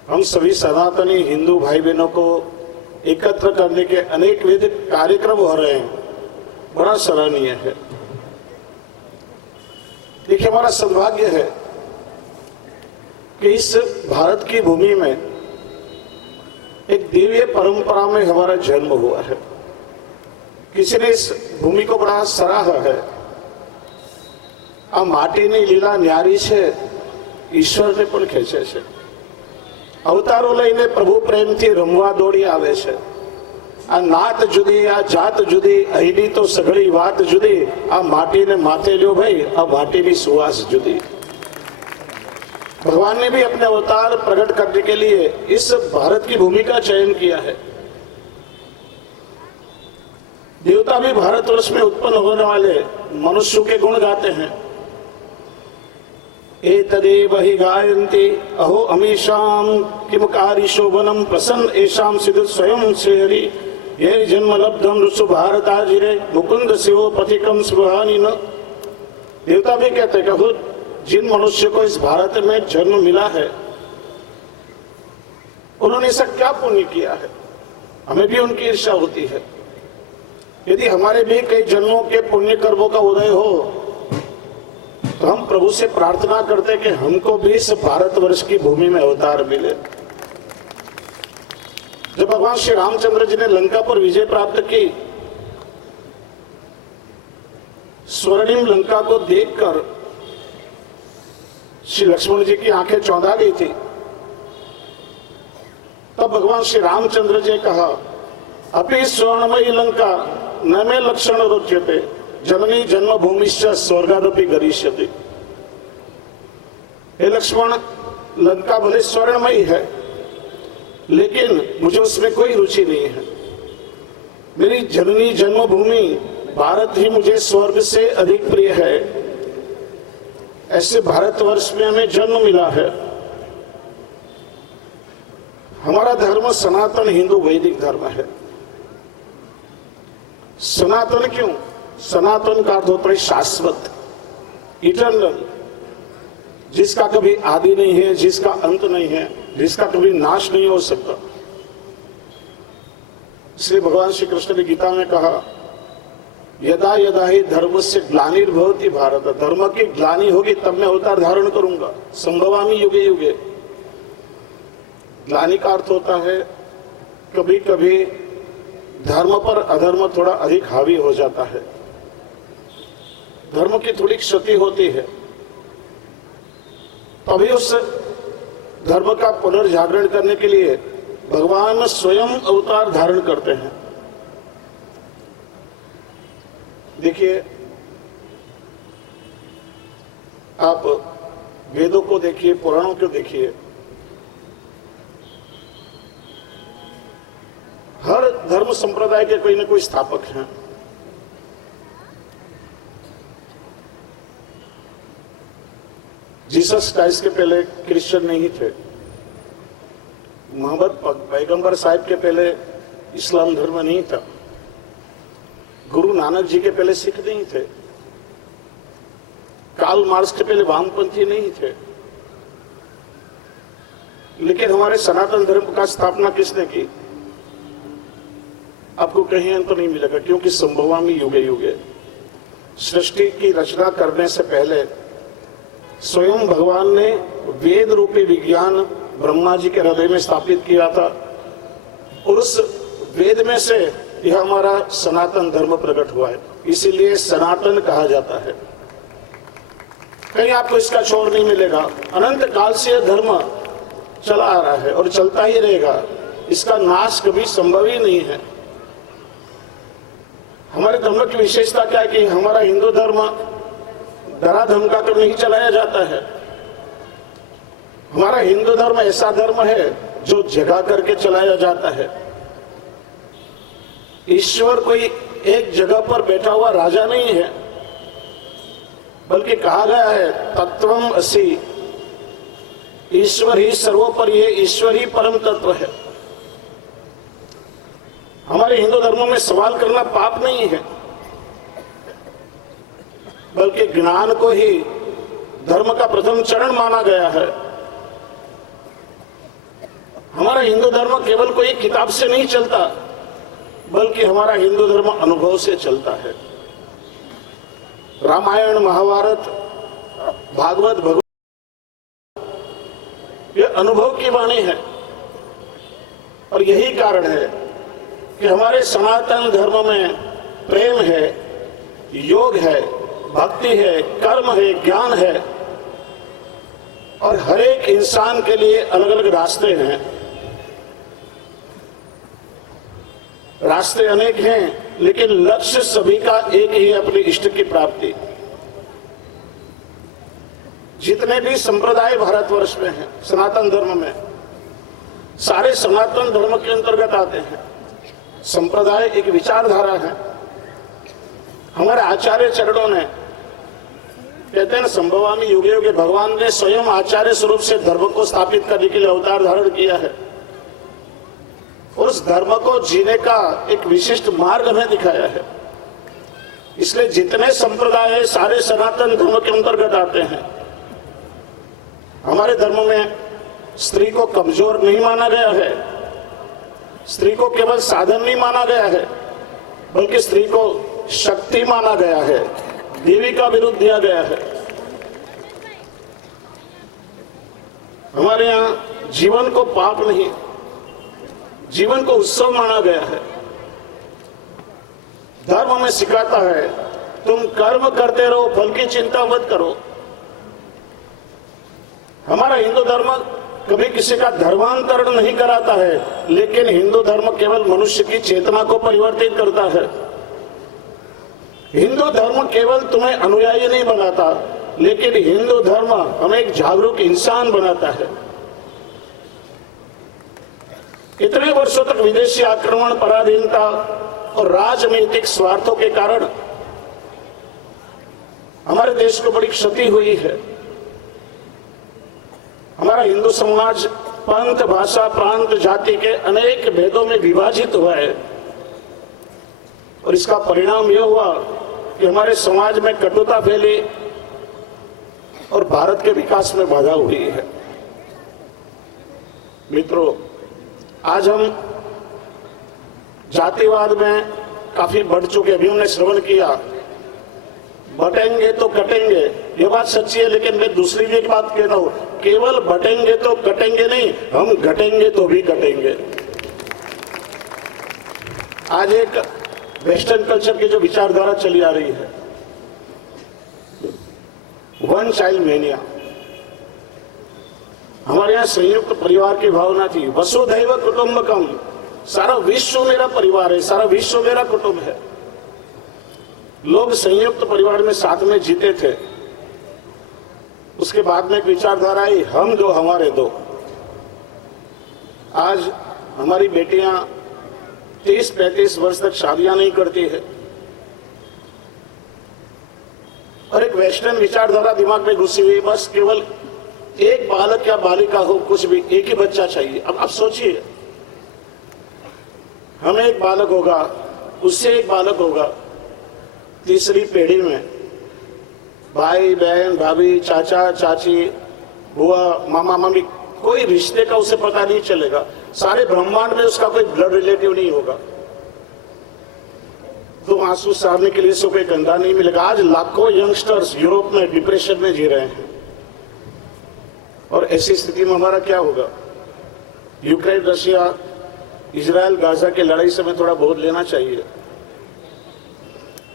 हम सभी सनातनी हिंदू भाई बहनों को एकत्र करने के अनेक विध कार्यक्रम हो रहे हैं. बड़ा सराहनीय है. देखिए, हमारा सौभाग्य है कि इस भारत की भूमि में एक दिव्य परंपरा में हमारा जन्म हुआ है. किसी ने इस भूमि को बड़ा सराहा है. आ माटीनी लीला न्यारी छे, ईश्वर ने पण खेचे छे. अवतारो लईने प्रभु प्रेम थी रमवा दौड़ी आवे छे. आ नात जुदी, आ जात जुदी, अहीनी तो सगड़ी बात जुदी. आ माटी ने माथे ल्यो भाई, आ माटी की सुवास जुदी. भगवान ने भी अपने अवतार प्रकट करने के लिए इस भारत की भूमि का चयन किया है. देवता भी भारतवर्ष में उत्पन्न होने वाले मनुष्यों के गुण गाते हैं. एतदेव हि गायन्ति अहो अमीशां किमकारी शोभनं प्रसन्न एषां सिद्ध स्वयं श्रीहरि ये जन्म लब्धम ऋषु भारताजिरे मुकुंद शिवो पथिकम सुहानी न. देवता भी कहते हैं कि जिन मनुष्य को इस भारत में जन्म मिला है उन्होंने ऐसा क्या पुण्य किया है. हमें भी उनकी ईर्ष्या होती है. यदि हमारे भी कई जन्मों के पुण्य कर्मों का उदय हो तो हम प्रभु से प्रार्थना करते हैं कि हमको भी इस भारतवर्ष की भूमि में अवतार मिले. जब भगवान श्री रामचंद्र जी ने लंका पर विजय प्राप्त की स्वर्णिम लंका को देखकर श्री लक्ष्मण जी की आंखें चौंधा गई थी। तब भगवान श्री रामचंद्र जी कहा, अपि स्वर्णमयी लंका न मे लक्षण रोच्यते, जननी जन्मभूमिश्च स्वर्गादपि गरिष्यति। हे लक्ष्मण, लंका भले स्वर्णमयी है, लेकिन मुझे उसमें कोई रुचि नहीं है। मेरी जननी जन्मभूमि भारत ही मुझे स्वर्ग से अधिक प्रिय है। ऐसे भारतवर्ष में हमें जन्म मिला है। हमारा धर्म सनातन हिंदू वैदिक धर्म है। सनातन क्यों? सनातन का अर्थ होता है शाश्वत, इटर्नल, जिसका कभी आदि नहीं है, जिसका अंत नहीं है, जिसका कभी नाश नहीं हो सकता। इसलिए भगवान श्री कृष्ण ने गीता में कहा, यदा यदा ही धर्म से ग्लानिर्भवति भारत, धर्म की ग्लानि होगी तब मैं अवतार धारण करूंगा। संभवामि युगे युगे। ग्लानि का अर्थ होता है कभी कभी धर्म पर अधर्म थोड़ा अधिक हावी हो जाता है, धर्म की थोड़ी क्षति होती है, तभी उस धर्म का पुनर्जागरण करने के लिए भगवान स्वयं अवतार धारण करते हैं। देखिए, आप वेदों को देखिए, पुराणों को देखिए, हर धर्म संप्रदाय के कोई ना कोई स्थापक हैं। जीसस क्राइस्ट के पहले क्रिश्चियन नहीं थे। मोहम्मद पैगंबर साहिब के पहले इस्लाम धर्म नहीं था। गुरु नानक जी के पहले सिख नहीं थे। कार्ल मार्क्स के पहले वामपंथी नहीं थे। लेकिन हमारे सनातन धर्म का स्थापना किसने की? आपको कहीं अंत नहीं मिलेगा, क्योंकि संभवामि युगे युगे। सृष्टि की रचना करने से पहले स्वयं भगवान ने वेद रूपी विज्ञान ब्रह्मा जी के हृदय में स्थापित किया था, और उस वेद में से यह हमारा सनातन धर्म प्रकट हुआ है। इसीलिए सनातन कहा जाता है। कहीं आपको इसका छोड़ नहीं मिलेगा। अनंत काल से यह धर्म चला आ रहा है और चलता ही रहेगा। इसका नाश कभी संभव ही नहीं है। हमारे धर्म की विशेषता क्या है कि हमारा हिंदू धर्म डरा धमका कर नहीं चलाया जाता है। हमारा हिंदू धर्म ऐसा धर्म है जो जगा करके चलाया जाता है। ईश्वर कोई एक जगह पर बैठा हुआ राजा नहीं है, बल्कि कहा गया है तत्वम असि, ईश्वर ही सर्वोपरि है, ईश्वर ही परम तत्व है। हमारे हिंदू धर्म में सवाल करना पाप नहीं है, बल्कि ज्ञान को ही धर्म का प्रथम चरण माना गया है। हमारा हिंदू धर्म केवल कोई किताब से नहीं चलता, बल्कि हमारा हिंदू धर्म अनुभव से चलता है। रामायण, महाभारत, भागवत, भगवत, ये अनुभव की वाणी है। और यही कारण है कि हमारे सनातन धर्म में प्रेम है, योग है, भक्ति है, कर्म है, ज्ञान है, और हर एक इंसान के लिए अलग अलग रास्ते हैं। रास्ते अनेक हैं, लेकिन लक्ष्य सभी का एक ही है, अपने इष्ट की प्राप्ति। जितने भी संप्रदाय भारतवर्ष में हैं, सनातन धर्म में, सारे सनातन धर्म के अंतर्गत आते हैं। संप्रदाय एक विचारधारा है। हमारे आचार्य चरणों ने कहते हैं ना, संभवामि युगे युगे, भगवान ने स्वयं आचार्य स्वरूप से धर्म को स्थापित करने के लिए अवतार धारण किया है, और उस धर्म को जीने का एक विशिष्ट मार्ग हमें दिखाया है। इसलिए जितने संप्रदाय है सारे सनातन धर्म के अंतर्गत आते हैं। हमारे धर्म में स्त्री को कमजोर नहीं माना गया है, स्त्री को केवल साधन नहीं माना गया है, बल्कि स्त्री को शक्ति माना गया है, देवी का विरुद्ध दिया गया है। हमारे यहाँ जीवन को पाप नहीं, जीवन को उत्सव माना गया है। धर्म हमें सिखाता है तुम कर्म करते रहो, फल की चिंता मत करो। हमारा हिंदू धर्म कभी किसी का धर्मांतरण नहीं कराता है, लेकिन हिंदू धर्म केवल मनुष्य की चेतना को परिवर्तित करता है। हिंदू धर्म केवल तुम्हें अनुयायी नहीं बनाता, लेकिन हिंदू धर्म हमें एक जागरूक इंसान बनाता है। इतने वर्षों तक विदेशी आक्रमण, पराधीनता और राजनीतिक स्वार्थों के कारण हमारे देश को बड़ी क्षति हुई है। हमारा हिंदू समाज पंथ, भाषा, प्रांत, जाति के अनेक भेदों में विभाजित हुआ है और इसका परिणाम यह हुआ कि हमारे समाज में कटुता फैली और भारत के विकास में बाधा हुई है। मित्रों, आज हम जातिवाद में काफी बढ़ चुके। अभी हमने श्रवण किया, बटेंगे तो कटेंगे, ये बात सच्ची है, लेकिन मैं दूसरी भी एक बात कहता हूं, केवल बटेंगे तो कटेंगे नहीं, हम घटेंगे तो भी कटेंगे। आज एक वेस्टर्न कल्चर की जो विचारधारा चली आ रही है, वन चाइल्ड मेनिया, हमारे यहाँ संयुक्त परिवार की भावना थी, वसुधैव कुटुंबकम, सारा विश्व मेरा परिवार है, सारा विश्व मेरा कुटुंब है। लोग संयुक्त परिवार में साथ में जीते थे। उसके बाद में एक विचारधारा आई, हम दो हमारे दो। आज हमारी बेटियां 30-35 वर्ष तक शादियां नहीं करती है और एक वेस्टर्न विचारधारा दिमाग में घुसी हुई, बस केवल एक बालक या बालिका हो, कुछ भी, एक ही बच्चा चाहिए। अब आप सोचिए, हमें एक बालक होगा, उससे एक बालक होगा, तीसरी पीढ़ी में भाई बहन, भाभी, चाचा चाची, बुआ, मामा मामी, कोई रिश्ते का उसे पता नहीं चलेगा। सारे ब्रह्मांड में उसका कोई ब्लड रिलेटिव नहीं होगा। तो आंसू सारने के लिए उसको कोई कंधा नहीं मिलेगा। आज लाखों यंगस्टर्स यूरोप में डिप्रेशन में जी रहे हैं और ऐसी स्थिति में हमारा क्या होगा? यूक्रेन, रशिया, इजराइल, गाजा की लड़ाई से हमें थोड़ा बहुत लेना चाहिए।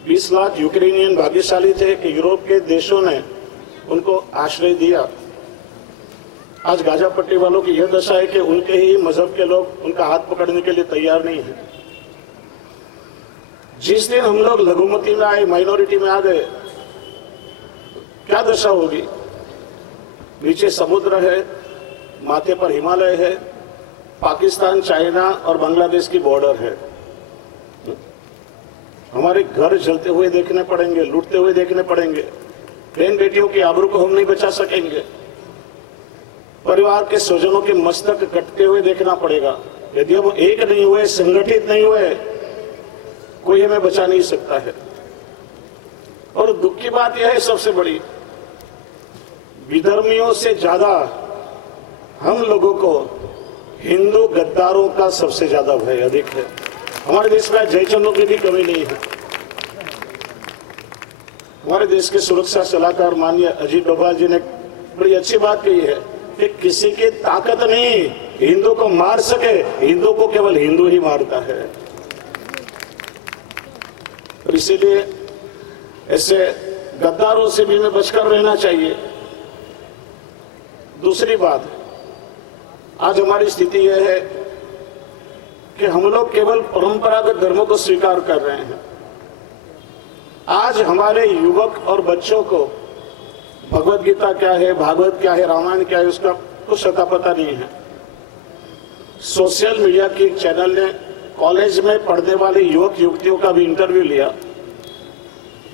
20 लाख यूक्रेनियन भाग्यशाली थे कि यूरोप के देशों ने उनको आश्रय दिया। आज गाजा पट्टी वालों की यह दशा है कि उनके ही मजहब के लोग उनका हाथ पकड़ने के लिए तैयार नहीं है। जिस दिन हम लोग लघुमती में आए, माइनॉरिटी में आ गए, क्या दशा होगी? नीचे समुद्र है, माथे पर हिमालय है, पाकिस्तान, चाइना और बांग्लादेश की बॉर्डर है। हमारे घर जलते हुए देखने पड़ेंगे, लूटते हुए देखने पड़ेंगे। बहन बेटियों की आबरू को हम नहीं बचा सकेंगे। परिवार के स्वजनों के मस्तक कटते हुए देखना पड़ेगा। यदि हम एक नहीं हुए, संगठित नहीं हुए, कोई हमें बचा नहीं सकता है। और दुख की बात यह है, सबसे बड़ी, विधर्मियों से ज्यादा हम लोगों को हिंदू गद्दारों का सबसे ज्यादा भय अधिक है। हमारे देश में जयचंदों की भी कमी नहीं है। हमारे देश के सुरक्षा सलाहकार माननीय अजीत डोभाल जी ने बड़ी अच्छी बात कही है कि किसी की ताकत नहीं हिंदू को मार सके, हिंदू को केवल हिंदू ही मारता है। और इसीलिए ऐसे गद्दारों से भी हमें बचकर रहना चाहिए। दूसरी बात, आज हमारी स्थिति यह है कि हम लोग केवल परंपरागत धर्मों को स्वीकार कर रहे हैं। आज हमारे युवक और बच्चों को भगवत गीता क्या है, भागवत क्या है, रामायण क्या है, उसका कुछ अता पता नहीं है। सोशल मीडिया की चैनल ने कॉलेज में पढ़ने वाले युवक युवतियों का भी इंटरव्यू लिया।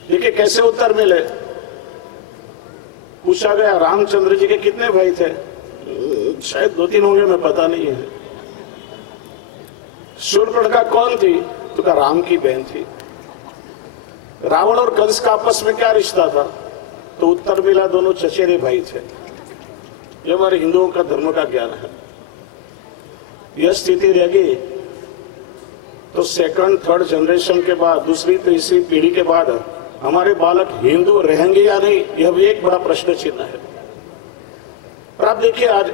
देखिए कैसे उत्तर मिले। पूछा गया, रामचंद्र जी के कितने भाई थे? शायद 2-3 होंगे, मैं पता नहीं है। शूर्पणखा कौन थी? तो कहा राम की बहन थी। रावण और कंस का आपस में क्या रिश्ता था? तो उत्तर मिला, दोनों चचेरे भाई थे। ये हमारे हिंदुओं का धर्म का ज्ञान है। यह स्थिति रहेगी तो सेकंड थर्ड जनरेशन के बाद, दूसरी तीसरी पीढ़ी के बाद हमारे बालक हिंदू रहेंगे या नहीं, यह भी एक बड़ा प्रश्न चिन्ह है। और आप देखिए, आज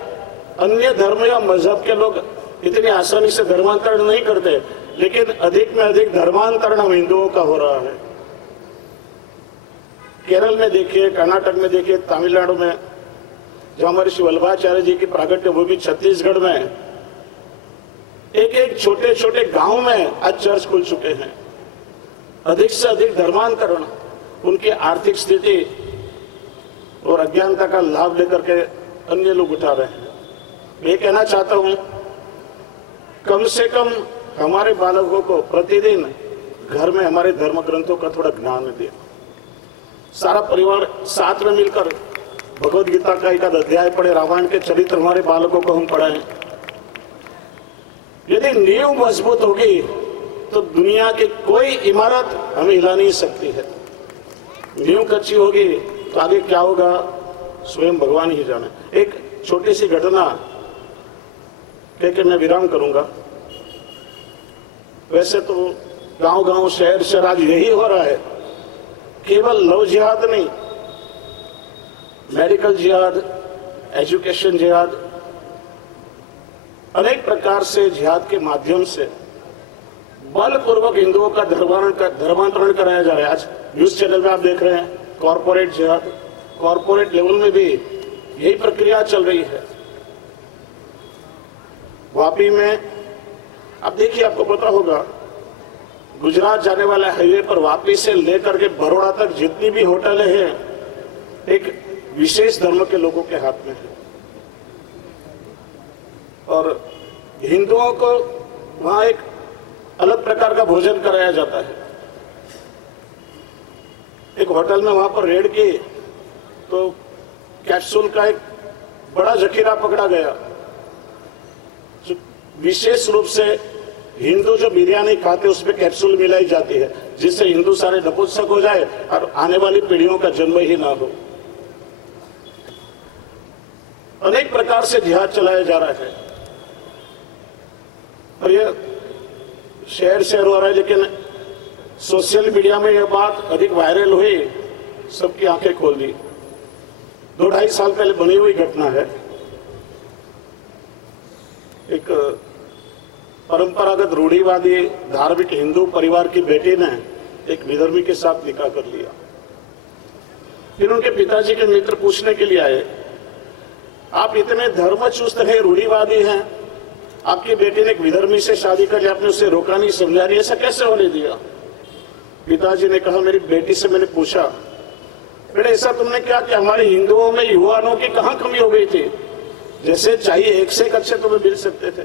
अन्य धर्म या मजहब के लोग इतनी आसानी से धर्मांतरण नहीं करते, लेकिन अधिक में अधिक धर्मांतरण हम हिंदुओं का हो रहा है। केरल में देखिए, कर्नाटक में देखिए, तमिलनाडु में, जो हमारे श्री वल्लभाचार्य जी की प्रागट्य भूमि छत्तीसगढ़ में, एक एक छोटे छोटे गांव में आज चर्च खुल चुके हैं। अधिक से अधिक धर्मांतरण उनकी आर्थिक स्थिति और अज्ञानता का लाभ लेकर के अन्य लोग उठा रहे हैं। मैं कहना चाहता हूं, कम से कम हमारे बालकों को प्रतिदिन घर में हमारे धर्म ग्रंथों का थोड़ा ज्ञान दें। सारा परिवार साथ में मिलकर भगवद गीता का एक अध्याय पढ़े, रामायण के चरित्र हमारे बालकों को हम पढ़ाएं। यदि नींव मजबूत होगी तो दुनिया की कोई इमारत हमें हिला नहीं सकती है। नींव कच्ची होगी तो आगे क्या होगा स्वयं भगवान ही जाने। एक छोटी सी घटना कहकर मैं विराम करूंगा। वैसे तो गांव गांव शहर शहर आज यही हो रहा है। केवल लव जिहाद नहीं, मेडिकल जिहाद, एजुकेशन जिहाद, अनेक प्रकार से जिहाद के माध्यम से बलपूर्वक हिंदुओं का धर्मांतरण कराया जा रहा है। आज न्यूज चैनल में आप देख रहे हैं कॉरपोरेट जिहाद, कॉरपोरेट लेवल में भी यही प्रक्रिया चल रही है। वापी में आप देखिए, आपको पता होगा, गुजरात जाने वाले हाईवे पर वापी से लेकर के बड़ौदा तक जितनी भी होटलें हैं एक विशेष धर्म के लोगों के हाथ में है। और हिंदुओं को वहां एक अलग प्रकार का भोजन कराया जाता है। एक होटल में वहां पर रेड की तो कैप्सूल का एक बड़ा जखीरा पकड़ा गया। विशेष रूप से हिंदू जो बिरयानी खाते उसमें कैप्सूल मिलाई जाती है, जिससे हिंदू सारे नपुंसक हो जाए और आने वाली पीढ़ियों का जन्म ही ना हो। अनेक प्रकार से जिहाद चलाया जा रहा है और यह शहर शहर हो रहा है, लेकिन सोशल मीडिया में यह बात अधिक वायरल हुई, सबकी आंखें खोल दी। 2-2.5 साल पहले बनी हुई घटना है। एक परंपरागत रूढ़िवादी धार्मिक हिंदू परिवार की बेटी ने एक विधर्मी के साथ निकाह कर लिया। फिर उनके पिताजी के मित्र पूछने के लिए आए, आप इतने धर्मचुस्त हैं, रूढ़िवादी हैं, आपकी बेटी ने एक विधर्मी से शादी कर ली, आपने उसे रोका नहीं, समझा नहीं, ऐसा कैसे होने दिया? पिताजी ने कहा, मेरी बेटी से मैंने पूछा, बेटा ऐसा तुमने क्या किया? हमारे हिंदुओं में युवाओं की कहां कमी हो गई थी? जैसे चाहिए एक से एक अच्छे तुम्हें मिल सकते थे।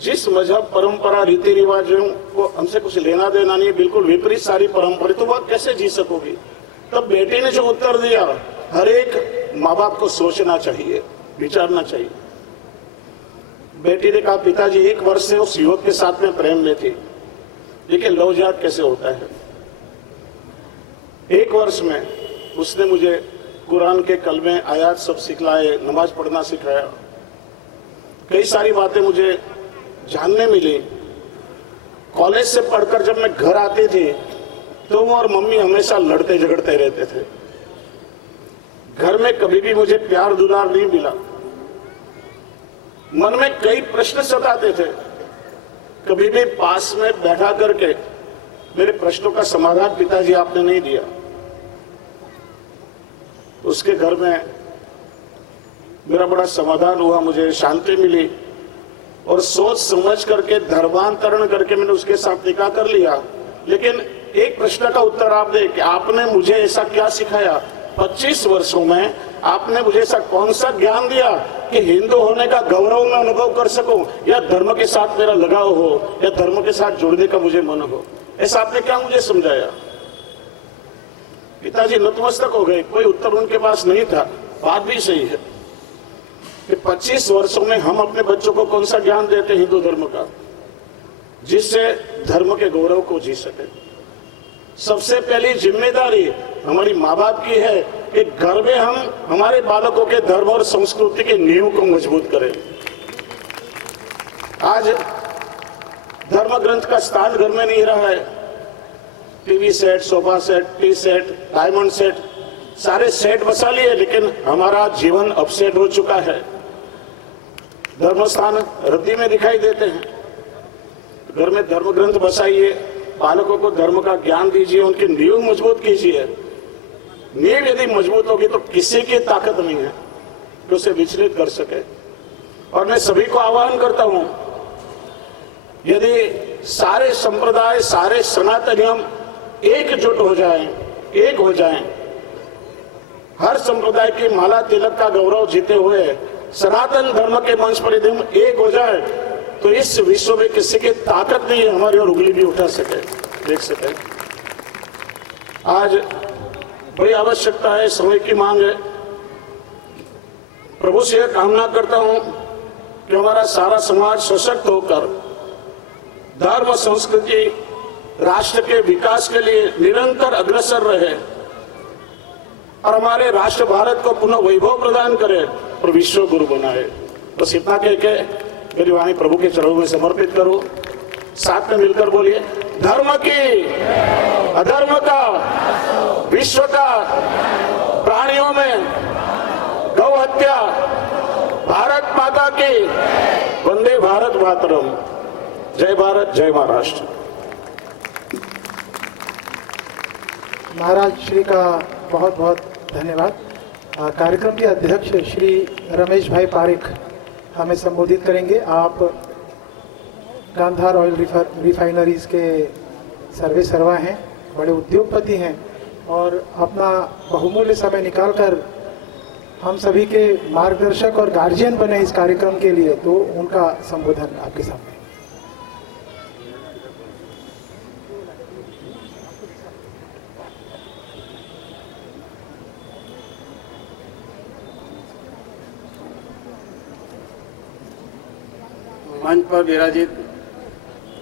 जिस मजहब परंपरा रीति रिवाजों को हमसे कुछ लेना देना नहीं, बिल्कुल विपरीत सारी परंपरा, तो वह कैसे जी सकोगी? तब बेटी ने जो उत्तर दिया, हर एक माँ बाप को सोचना चाहिए, विचारना चाहिए। बेटी ने कहा, पिताजी 1 वर्ष से उस युवक के साथ में प्रेम में थी, लेकिन लव जिहाद कैसे होता है? 1 वर्ष में उसने मुझे कुरान के कलमे आयात सब सिखलाए, नमाज पढ़ना सिखाया, कई सारी बातें मुझे जानने मिली। कॉलेज से पढ़कर जब मैं घर आती थी तो वो और मम्मी हमेशा लड़ते झगड़ते रहते थे। घर में कभी भी मुझे प्यार दुलार नहीं मिला। मन में कई प्रश्न सताते थे। कभी भी पास में बैठा करके मेरे प्रश्नों का समाधान पिताजी आपने नहीं दिया। उसके घर में मेरा बड़ा समाधान हुआ, मुझे शांति मिली और सोच समझ करके धर्मांतरण करके मैंने उसके साथ निकाह कर लिया। लेकिन एक प्रश्न का उत्तर आप दें कि आपने मुझे ऐसा क्या सिखाया? 25 वर्षों में आपने मुझे ऐसा कौन सा ज्ञान दिया कि हिंदू होने का गौरव मैं अनुभव कर सकूं, या धर्म के साथ मेरा लगाव हो, या धर्म के साथ जुड़ने का मुझे मन हो? ऐसा आपने क्या मुझे समझाया? पिताजी नतमस्तक हो गए, कोई उत्तर उनके पास नहीं था। बात भी सही है कि 25 वर्षों में हम अपने बच्चों को कौन सा ज्ञान देते हिंदू धर्म का, जिससे धर्म के गौरव को जी सके। सबसे पहली जिम्मेदारी हमारी माँ बाप की है कि घर में हम हमारे बालकों के धर्म और संस्कृति के नींव को मजबूत करें। आज धर्म ग्रंथ का स्थान घर में नहीं रहा है। TV set, sofa set, T set, diamond set, सारे सेट बसा लिए, लेकिन हमारा जीवन अपसेट हो चुका है। धर्म स्थान रद्दी में दिखाई देते हैं। घर में धर्म ग्रंथ बसाइए, बालकों को धर्म का ज्ञान दीजिए, उनकी नींव मजबूत कीजिए। नींव यदि मजबूत होगी तो किसी की ताकत नहीं है कि उसे विचलित कर सके। और मैं सभी को आह्वान करता हूं, यदि सारे संप्रदाय, सारे सनातनी हम एकजुट हो जाएं, एक हो जाएं, हर संप्रदाय की माला तिलक का गौरव जीते हुए सनातन धर्म के मंच पर यदि हम एक हो जाए तो इस विश्व में किसी की ताकत नहीं है हमारी और उंगली भी उठा सके, देख सके। आज बड़ी आवश्यकता है, समय की मांग है। प्रभु से कामना करता हूं कि हमारा सारा समाज सशक्त होकर धर्म, संस्कृति, राष्ट्र के विकास के लिए निरंतर अग्रसर रहे और हमारे राष्ट्र भारत को पुनः वैभव प्रदान करे और विश्व गुरु बनाए। बस इतना कह के मेरी वाणी प्रभु के चरणों में समर्पित करो। साथ में मिलकर बोलिए, धर्म की, अधर्म का, विश्व का, प्राणियों में गौ हत्या, भारत माता की, वंदे भारत मातरम। जय भारत, जय महाराष्ट्र। महाराज श्री का बहुत बहुत धन्यवाद। कार्यक्रम के अध्यक्ष श्री रमेश भाई पारिक हमें संबोधित करेंगे। आप गांधार ऑयल रिफाइनरीज के सर्वे सर्वा हैं, बड़े उद्योगपति हैं और अपना बहुमूल्य समय निकालकर हम सभी के मार्गदर्शक और गार्जियन बने इस कार्यक्रम के लिए, तो उनका संबोधन आपके सामने। मंच पर विराजित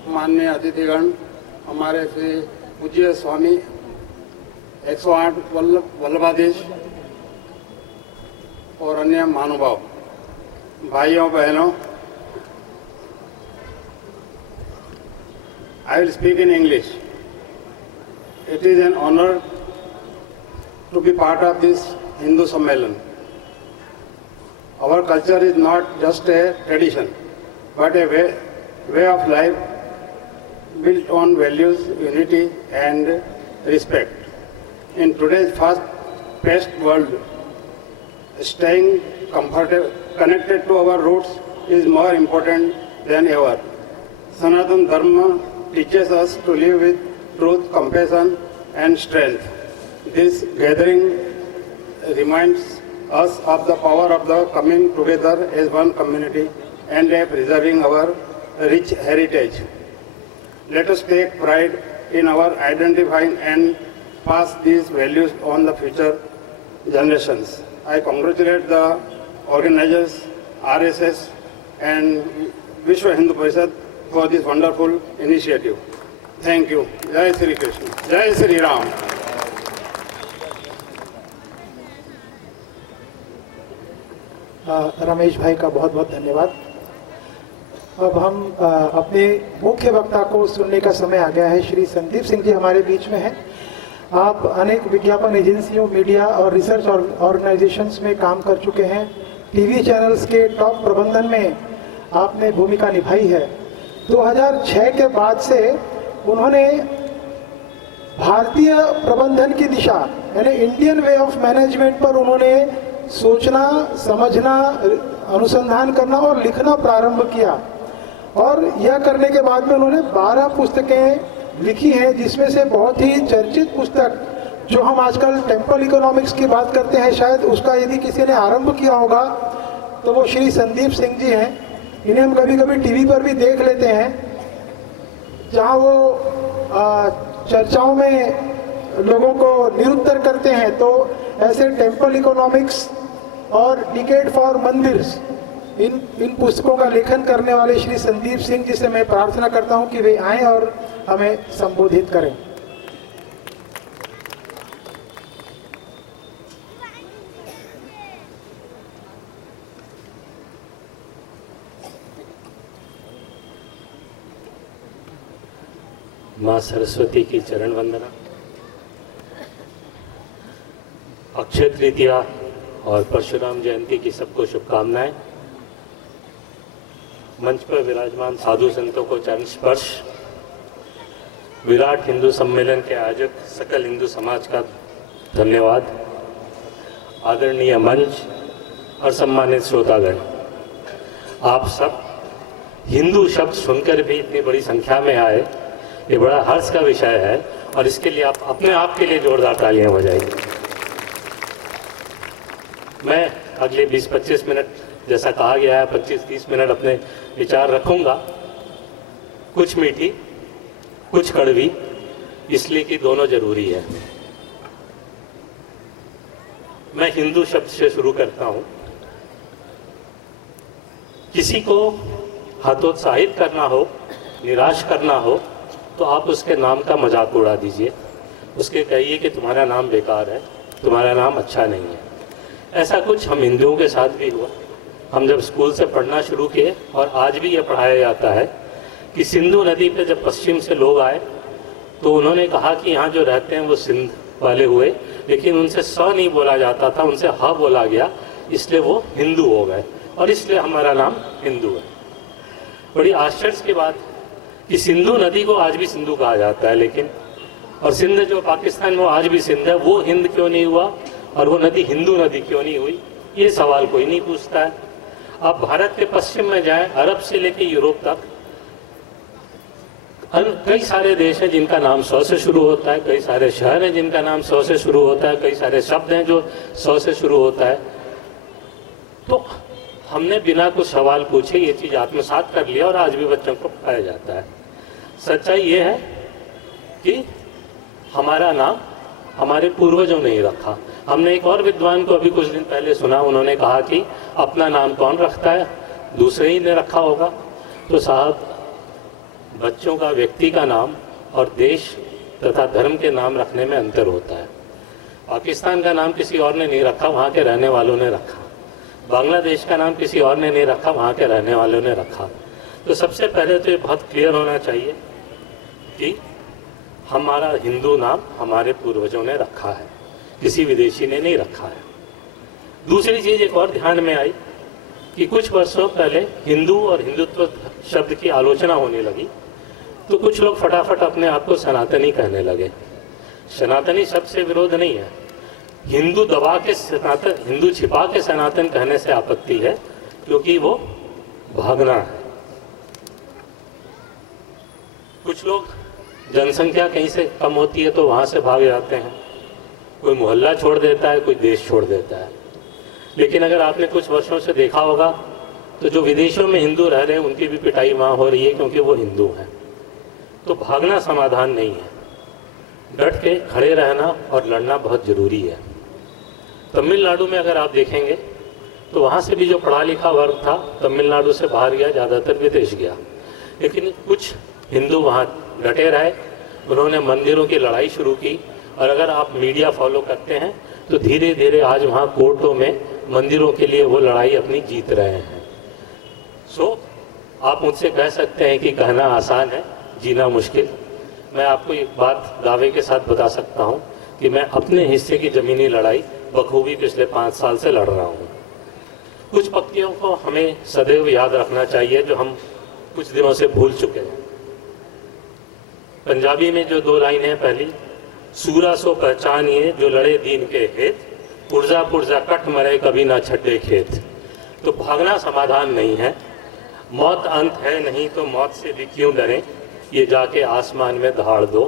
माननीय अतिथिगण, हमारे श्री पूज्य स्वामी 108 वल्लभाधीश और अन्य महानुभाव, भाइयों बहनों, I will speak in English. It is an honor to be part of this Hindu Sammelan. Our culture is not just a tradition, but a way of life built on values, unity and respect. In today's fast-paced world, staying connected to our roots is more important than ever. Sanatana Dharma teaches us to live with truth, compassion and strength. This gathering reminds us of the power of the coming together as one community and preserving our rich heritage. Let us take pride in our identifying and pass these values on the future generations. I congratulate the organizers, RSS and Vishwa Hindu Parishad for this wonderful initiative. Thank you. Jai Shri Krishna. Jai Shri Ram. Ramesh भाई का बहुत बहुत धन्यवाद। अब हम अपने मुख्य वक्ता को सुनने का समय आ गया है। श्री संदीप सिंह जी हमारे बीच में हैं। आप अनेक विज्ञापन एजेंसियों, मीडिया और रिसर्च ऑर्गेनाइजेशंस में काम कर चुके हैं। टीवी चैनल्स के टॉप प्रबंधन में आपने भूमिका निभाई है। 2006 के बाद से उन्होंने भारतीय प्रबंधन की दिशा यानी इंडियन वे ऑफ मैनेजमेंट पर उन्होंने सोचना, समझना, अनुसंधान करना और लिखना प्रारंभ किया। और यह करने के बाद में उन्होंने 12 पुस्तकें लिखी हैं, जिसमें से बहुत ही चर्चित पुस्तक जो हम आजकल टेम्पल इकोनॉमिक्स की बात करते हैं, शायद उसका यदि किसी ने आरंभ किया होगा तो वो श्री संदीप सिंह जी हैं। इन्हें हम कभी कभी टीवी पर भी देख लेते हैं, जहाँ वो चर्चाओं में लोगों को निरुत्तर करते हैं। तो ऐसे टेम्पल इकोनॉमिक्स और डिकेड फॉर मंदिर्स, इन पुस्तकों का लेखन करने वाले श्री संदीप सिंह जी से मैं प्रार्थना करता हूं कि वे आएं और हमें संबोधित करें। माँ सरस्वती की चरण वंदना। अक्षय तृतीया और परशुराम जयंती की सबको शुभकामनाएं। मंच पर विराजमान साधु संतों को चरण स्पर्श। विराट हिंदू सम्मेलन के आयोजक सकल हिंदू समाज का धन्यवाद। आदरणीय मंच और सम्मानित श्रोतागण, आप सब हिंदू शब्द सुनकर भी इतनी बड़ी संख्या में आए, ये बड़ा हर्ष का विषय है और इसके लिए आप अपने आप के लिए जोरदार तालियां बजाइए। मैं अगले 20-25 मिनट, जैसा कहा गया है 25-30 मिनट अपने विचार रखूंगा, कुछ मीठी कुछ कड़वी, इसलिए कि दोनों जरूरी है। मैं हिंदू शब्द से शुरू करता हूं। किसी को हतोत्साहित करना हो, निराश करना हो, तो आप उसके नाम का मजाक उड़ा दीजिए, उसके कहिए कि तुम्हारा नाम बेकार है, तुम्हारा नाम अच्छा नहीं है। ऐसा कुछ हम हिंदुओं के साथ भी हुआ। हम जब स्कूल से पढ़ना शुरू किए, और आज भी यह पढ़ाया जाता है कि सिंधु नदी पे जब पश्चिम से लोग आए तो उन्होंने कहा कि यहाँ जो रहते हैं वो सिंध वाले हुए, लेकिन उनसे स नहीं बोला जाता था, उनसे ह बोला गया, इसलिए वो हिंदू हो गए और इसलिए हमारा नाम हिंदू है। बड़ी आश्चर्य की बात कि सिंधु नदी को आज भी सिंधु कहा जाता है, लेकिन और सिंध जो पाकिस्तान में आज भी सिंध है, वो हिंद क्यों नहीं हुआ और वो नदी हिंदू नदी क्यों नहीं हुई, ये सवाल कोई नहीं पूछता है। आप भारत के पश्चिम में जाएं, अरब से लेकर यूरोप तक कई सारे देश हैं जिनका नाम 100 से शुरू होता है, कई सारे शहर हैं जिनका नाम 100 से शुरू होता है, कई सारे शब्द हैं जो 100 से शुरू होता है। तो हमने बिना कुछ सवाल पूछे ये चीज़ आत्मसात कर लिया और आज भी बच्चों को पढ़ाया जाता है। सच्चाई ये है कि हमारा नाम हमारे पूर्वजों ने ही रखा। हमने एक और विद्वान को अभी कुछ दिन पहले सुना, उन्होंने कहा कि अपना नाम कौन रखता है, दूसरे ही ने रखा होगा। तो साहब, बच्चों का व्यक्ति का नाम और देश तथा धर्म के नाम रखने में अंतर होता है। पाकिस्तान का नाम किसी और ने नहीं रखा, वहाँ के रहने वालों ने रखा। बांग्लादेश का नाम किसी और ने नहीं रखा, वहाँ के रहने वालों ने रखा। तो सबसे पहले तो ये बहुत क्लियर होना चाहिए कि हमारा हिंदू नाम हमारे पूर्वजों ने रखा है, किसी विदेशी ने नहीं रखा है। दूसरी चीज़ एक और ध्यान में आई कि कुछ वर्षों पहले हिंदू और हिंदुत्व शब्द की आलोचना होने लगी, तो कुछ लोग फटाफट अपने आप को सनातनी कहने लगे। सनातनी शब्द से विरोध नहीं है, हिंदू दबा के सनातन, हिंदू छिपा के सनातन कहने से आपत्ति है, क्योंकि वो भागना है। कुछ लोग जनसंख्या कहीं से कम होती है तो वहां से भाग जाते हैं, कोई मोहल्ला छोड़ देता है, कोई देश छोड़ देता है। लेकिन अगर आपने कुछ वर्षों से देखा होगा तो जो विदेशों में हिंदू रह रहे हैं उनकी भी पिटाई वहाँ हो रही है, क्योंकि वो हिंदू हैं। तो भागना समाधान नहीं है, डट के खड़े रहना और लड़ना बहुत ज़रूरी है। तमिलनाडु में अगर आप देखेंगे तो वहाँ से भी जो पढ़ा लिखा वर्ग था तमिलनाडु से बाहर गया, ज़्यादातर विदेश गया, लेकिन कुछ हिंदू वहाँ डटे रहे। उन्होंने मंदिरों की लड़ाई शुरू की, और अगर आप मीडिया फॉलो करते हैं तो धीरे धीरे आज वहाँ कोर्टों में मंदिरों के लिए वो लड़ाई अपनी जीत रहे हैं। आप मुझसे कह सकते हैं कि कहना आसान है, जीना मुश्किल। मैं आपको एक बात दावे के साथ बता सकता हूँ कि मैं अपने हिस्से की ज़मीनी लड़ाई बखूबी पिछले 5 साल से लड़ रहा हूँ। कुछ पंक्तियों को हमें सदैव याद रखना चाहिए जो हम कुछ दिनों से भूल चुके हैं। पंजाबी में जो 2 लाइनें हैं, पहली, सूरा सो पहचानिए जो लड़े दीन के हेत, पुर्जा पुर्जा कट मरे कभी ना छड्डे खेत। तो भागना समाधान नहीं है, मौत अंत है नहीं तो मौत से भी क्यों डरें, ये जाके आसमान में दहाड़ दो।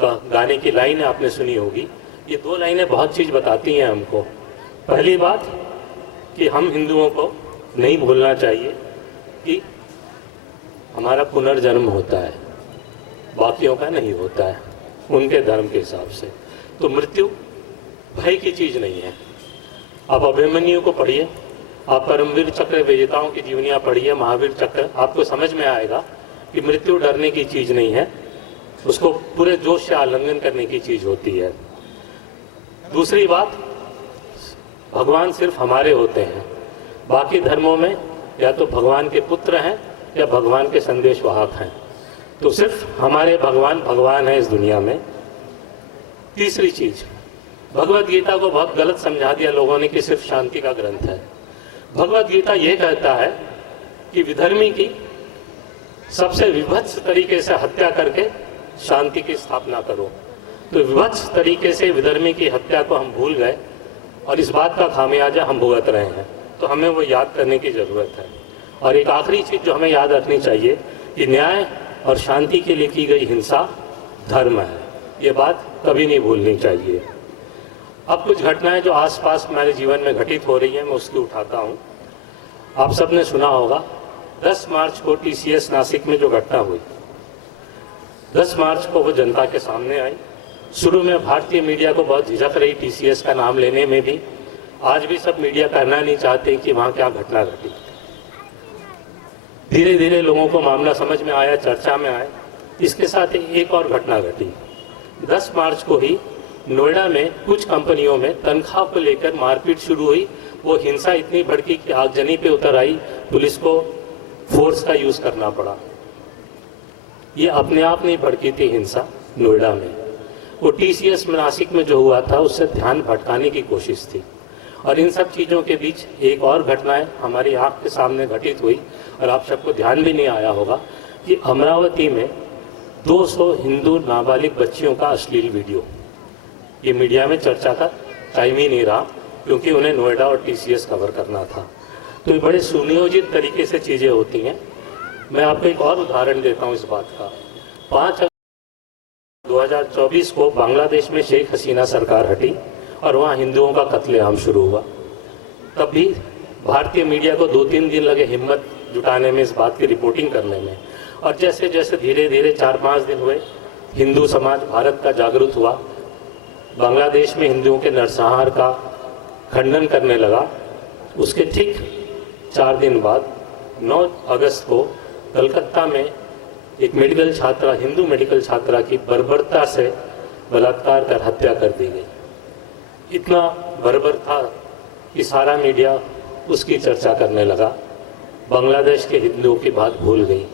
गाने की लाइन आपने सुनी होगी। ये 2 लाइनें बहुत चीज़ बताती हैं हमको। पहली बात कि हम हिंदुओं को नहीं भूलना चाहिए कि हमारा पुनर्जन्म होता है, बाकियों का नहीं होता है उनके धर्म के हिसाब से। तो मृत्यु भय की चीज़ नहीं है। आप अभिमन्यु को पढ़िए, आप परमवीर चक्र विजेताओं की जीवनियाँ पढ़िए, महावीर चक्र, आपको समझ में आएगा कि मृत्यु डरने की चीज़ नहीं है, उसको पूरे जोश से आलिंगन करने की चीज़ होती है। दूसरी बात, भगवान सिर्फ हमारे होते हैं, बाकी धर्मों में या तो भगवान के पुत्र हैं या भगवान के संदेशवाहक हैं। तो सिर्फ हमारे भगवान भगवान है इस दुनिया में। तीसरी चीज, भगवत गीता को बहुत गलत समझा दिया लोगों ने कि सिर्फ शांति का ग्रंथ है। भगवत गीता ये कहता है कि विधर्मी की सबसे विभत्स तरीके से हत्या करके शांति की स्थापना करो। तो विभत्स तरीके से विधर्मी की हत्या को हम भूल गए और इस बात का खामियाजा हम भुगत रहे हैं। तो हमें वो याद करने की ज़रूरत है। और एक आखिरी चीज़ जो हमें याद रखनी चाहिए कि न्याय और शांति के लिए की गई हिंसा धर्म है। ये बात कभी नहीं भूलनी चाहिए। अब कुछ घटनाएं जो आसपास हमारे जीवन में घटित हो रही हैं, मैं उसकी उठाता हूँ। आप सबने सुना होगा 10 मार्च को TCS नासिक में जो घटना हुई, 10 मार्च को वो जनता के सामने आई। शुरू में भारतीय मीडिया को बहुत झिझक रही TCS का नाम लेने में भी। आज भी सब मीडिया कहना नहीं चाहते कि वहाँ क्या घटना घटी। धीरे धीरे लोगों को मामला समझ में आया, चर्चा में आया। इसके साथ एक और घटना घटी। 10 मार्च को ही नोएडा में कुछ कंपनियों में तनख्वाह को लेकर मारपीट शुरू हुई। वो हिंसा इतनी भड़की कि आगजनी पे उतर आई, पुलिस को फोर्स का यूज करना पड़ा। ये अपने आप नहीं भड़की थी हिंसा नोएडा में, वो TCS नासिक में जो हुआ था उससे ध्यान भटकाने की कोशिश थी। और इन सब चीज़ों के बीच एक और घटनाएं हमारी आँख के सामने घटित हुई और आप सबको ध्यान भी नहीं आया होगा कि अमरावती में 200 हिंदू नाबालिग बच्चियों का अश्लील वीडियो, ये मीडिया में चर्चा का टाइम ही नहीं रहा क्योंकि उन्हें नोएडा और TCS कवर करना था। तो ये बड़े सुनियोजित तरीके से चीज़ें होती हैं। मैं आपको एक और उदाहरण देता हूँ इस बात का। 5 अगस्त 2024 को बांग्लादेश में शेख हसीना सरकार हटी और वहाँ हिंदुओं का कत्लेआम शुरू हुआ। तब भी भारतीय मीडिया को 2-3 दिन लगे हिम्मत जुटाने में, इस बात की रिपोर्टिंग करने में। और जैसे जैसे धीरे धीरे 4-5 दिन हुए, हिंदू समाज भारत का जागरूक हुआ, बांग्लादेश में हिंदुओं के नरसंहार का खंडन करने लगा। उसके ठीक 4 दिन बाद 9 अगस्त को कलकत्ता में एक मेडिकल छात्रा, हिंदू मेडिकल छात्रा की बर्बरता से बलात्कार कर हत्या कर दी गई। इतना बर्बर था कि सारा मीडिया उसकी चर्चा करने लगा, बांग्लादेश के हिंदुओं की बात भूल गई।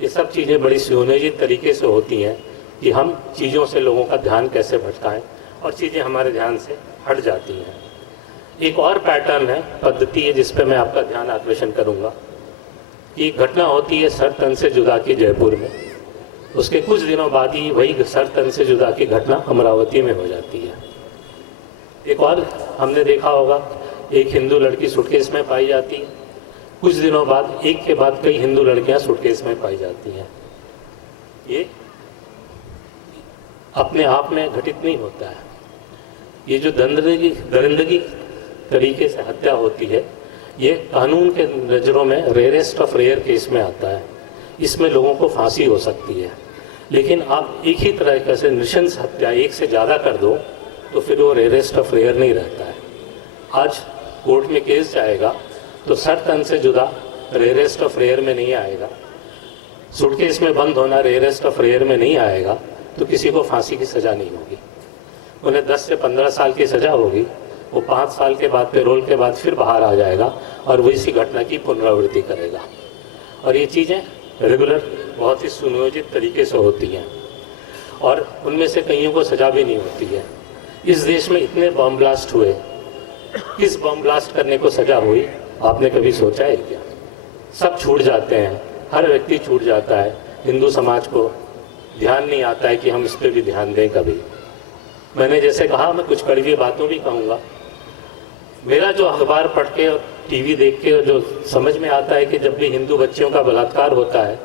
ये सब चीज़ें बड़ी सुनियोजित तरीके से होती हैं कि हम चीज़ों से लोगों का ध्यान कैसे भटकाएं और चीज़ें हमारे ध्यान से हट जाती हैं। एक और पैटर्न है, पद्धति है जिस पे मैं आपका ध्यान आकर्षण करूंगा। एक घटना होती है सर तन से जुदा की जयपुर में, उसके कुछ दिनों बाद ही वही सर तन से जुदा की घटना अमरावती में हो जाती है। एक और हमने देखा होगा, एक हिंदू लड़की सूटकेस में पाई जाती है, कुछ दिनों बाद एक के बाद कई हिंदू लड़कियां सूटकेस में पाई जाती हैं। ये अपने आप में घटित नहीं होता है। ये जो दरिंदगी तरीके से हत्या होती है, ये कानून के नज़रों में रेयरेस्ट ऑफ रेयर केस में आता है। इसमें लोगों को फांसी हो सकती है। लेकिन आप एक ही तरह से नृशंस हत्या एक से ज़्यादा कर दो तो फिर वो रेयरेस्ट ऑफ रेयर नहीं रहता है। आज कोर्ट में केस जाएगा तो सर तन से जुदा रेयरेस्ट ऑफ रेयर में नहीं आएगा, सूटकेस में बंद होना रेयरेस्ट ऑफ रेयर में नहीं आएगा, तो किसी को फांसी की सज़ा नहीं होगी। उन्हें 10 से 15 साल की सज़ा होगी, वो 5 साल के बाद पेरोल के बाद फिर बाहर आ जाएगा और वो इसी घटना की पुनरावृत्ति करेगा। और ये चीज़ें रेगुलर बहुत ही सुनियोजित तरीके से होती हैं और उनमें से कईयों को सज़ा भी नहीं होती है। इस देश में इतने बम ब्लास्ट हुए, किस बम ब्लास्ट करने को सज़ा हुई आपने कभी सोचा है क्या? सब छूट जाते हैं, हर व्यक्ति छूट जाता है। हिंदू समाज को ध्यान नहीं आता है कि हम इस पर भी ध्यान दें कभी। मैंने जैसे कहा, मैं कुछ कड़वी बातों भी कहूँगा। मेरा जो अखबार पढ़ के और TV देख के जो समझ में आता है कि जब भी हिंदू बच्चियों का बलात्कार होता है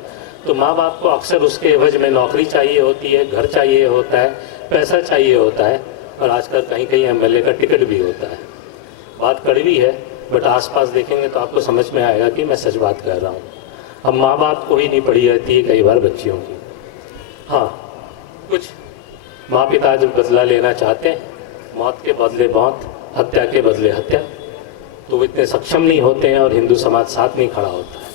तो माँ बाप को अक्सर उसके एवज में नौकरी चाहिए होती है, घर चाहिए होता है, पैसा चाहिए होता है और आजकल कहीं कहीं MLA का टिकट भी होता है। बात कड़वी है, बट आसपास देखेंगे तो आपको समझ में आएगा कि मैं सच बात कर रहा हूँ। हम माँ बाप को ही नहीं पड़ी रहती है कई बार बच्चियों की। हाँ, कुछ माँ पिता जब बदला लेना चाहते हैं, मौत के बदले मौत, हत्या के बदले हत्या, तो वो इतने सक्षम नहीं होते हैं और हिंदू समाज साथ नहीं खड़ा होता है।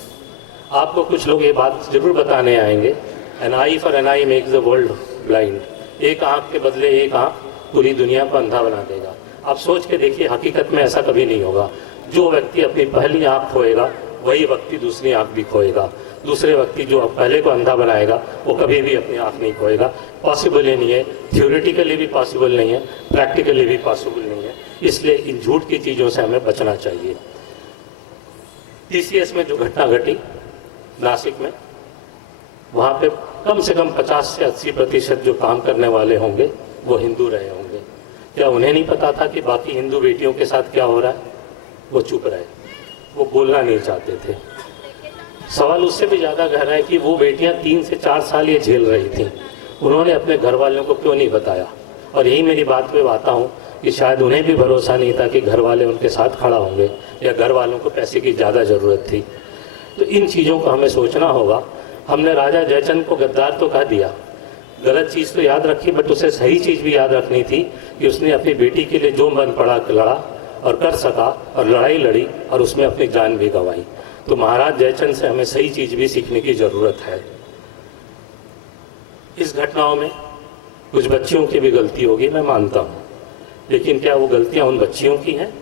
आपको कुछ लोग ये बात जरूर बताने आएंगे, an eye for an eye makes the world blind. एक आँख के बदले एक आँख पूरी दुनिया को अंधा बना देगा। आप सोच के देखिए, हकीकत में ऐसा कभी नहीं होगा। जो व्यक्ति अपनी पहली आँख खोएगा वही व्यक्ति दूसरी आँख भी खोएगा। दूसरे व्यक्ति जो पहले को अंधा बनाएगा वो कभी भी अपनी आँख नहीं खोएगा। पॉसिबल ही नहीं है, थ्योरेटिकली भी पॉसिबल नहीं है, प्रैक्टिकली भी पॉसिबल नहीं है। इसलिए इन झूठ की चीज़ों से हमें बचना चाहिए। TCS में जो घटना घटी नासिक में, वहाँ पे कम से कम 50 से 80% जो काम करने वाले होंगे वो हिंदू रहे होंगे। क्या उन्हें नहीं पता था कि बाकी हिंदू बेटियों के साथ क्या हो रहा है? वो चुप रहे, वो बोलना नहीं चाहते थे। सवाल उससे भी ज़्यादा गहरा है कि वो बेटियां 3 से 4 साल ये झेल रही थीं, उन्होंने अपने घर वालों को क्यों नहीं बताया? और यही मेरी बात पे आता हूँ कि शायद उन्हें भी भरोसा नहीं था कि घर वाले उनके साथ खड़ा होंगे, या घर वालों को पैसे की ज़्यादा ज़रूरत थी। तो इन चीज़ों को हमें सोचना होगा। हमने राजा जयचंद को गद्दार तो कह दिया, गलत चीज़ तो याद रखी, बट उसे सही चीज़ भी याद रखनी थी कि उसने अपनी बेटी के लिए जो मन पड़ा लड़ा और कर सका, और लड़ाई लड़ी और उसमें अपनी जान भी गंवाई। तो महाराज जयचंद से हमें सही चीज़ भी सीखने की ज़रूरत है। इस घटनाओं में कुछ बच्चियों की भी गलती होगी, मैं मानता हूँ, लेकिन क्या वो गलतियाँ उन बच्चियों की हैं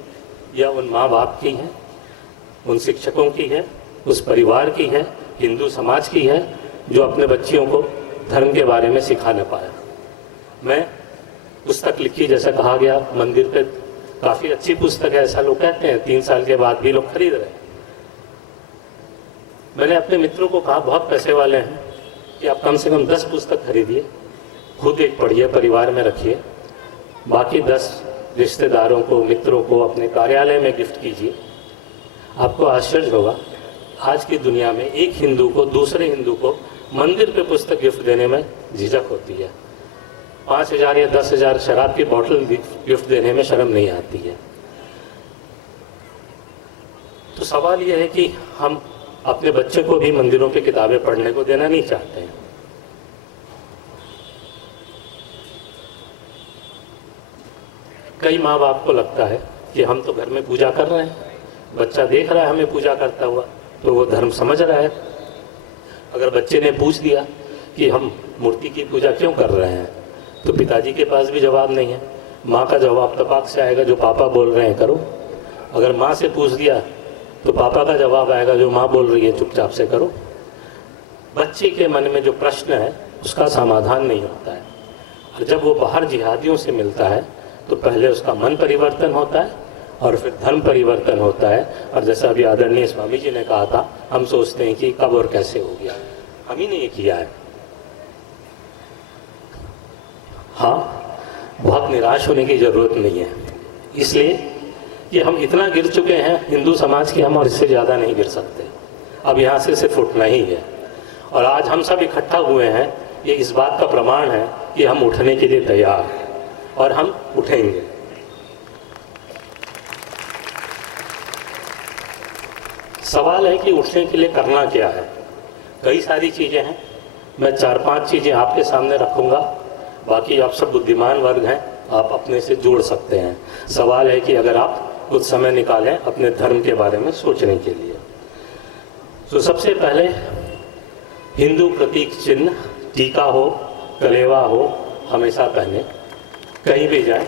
या उन माँ बाप की हैं, उन शिक्षकों की है, उस परिवार की है, हिंदू समाज की है, जो अपने बच्चियों को धर्म के बारे में सिखा न पाया? मैं पुस्तक लिखी, जैसा कहा गया, मंदिर पे काफ़ी अच्छी पुस्तक है, ऐसा लोग कहते हैं, 3 साल के बाद भी लोग खरीद रहे हैं। मैंने अपने मित्रों को कहा, बहुत पैसे वाले हैं, कि आप कम से कम 10 पुस्तक खरीदिए, खुद एक पढ़िए, परिवार में रखिए, बाकी 10 रिश्तेदारों को, मित्रों को अपने कार्यालय में गिफ्ट कीजिए। आपको आश्चर्य होगा, आज की दुनिया में एक हिंदू को दूसरे हिंदू को मंदिर पे पुस्तक गिफ्ट देने में झिझक होती है। 5,000 या 10,000 शराब की बोतल गिफ्ट देने में शर्म नहीं आती है। तो सवाल यह है कि हम अपने बच्चे को भी मंदिरों पे किताबें पढ़ने को देना नहीं चाहते हैं। कई माँ बाप को लगता है कि हम तो घर में पूजा कर रहे हैं, बच्चा देख रहा है हमें पूजा करता हुआ, तो वो धर्म समझ रहा है। अगर बच्चे ने पूछ दिया कि हम मूर्ति की पूजा क्यों कर रहे हैं, तो पिताजी के पास भी जवाब नहीं है। माँ का जवाब तपाक से आएगा, जो पापा बोल रहे हैं करो। अगर माँ से पूछ दिया तो पापा का जवाब आएगा, जो माँ बोल रही है चुपचाप से करो। बच्चे के मन में जो प्रश्न है उसका समाधान नहीं होता है। और जब वो बाहर जिहादियों से मिलता है तो पहले उसका मन परिवर्तन होता है और फिर धर्म परिवर्तन होता है। और जैसा अभी आदरणीय स्वामी जी ने कहा था, हम सोचते हैं कि कब और कैसे हो गया, हम ही ने ये किया है। हाँ, बहुत निराश होने की जरूरत नहीं है, इसलिए कि हम इतना गिर चुके हैं हिंदू समाज की, हम और इससे ज़्यादा नहीं गिर सकते। अब यहाँ से सिर्फ उठना ही है। और आज हम सब इकट्ठा हुए हैं, ये इस बात का प्रमाण है कि हम उठने के लिए तैयार हैं और हम उठेंगे। सवाल है कि उठने के लिए करना क्या है। कई सारी चीज़ें हैं, मैं 4-5 चीज़ें आपके सामने रखूंगा, बाकी आप सब बुद्धिमान वर्ग हैं, आप अपने से जोड़ सकते हैं। सवाल है कि अगर आप कुछ समय निकालें अपने धर्म के बारे में सोचने के लिए। तो सबसे पहले हिंदू प्रतीक चिन्ह, टीका हो, कलेवा हो, हमेशा पहने, कहीं भी जाएं।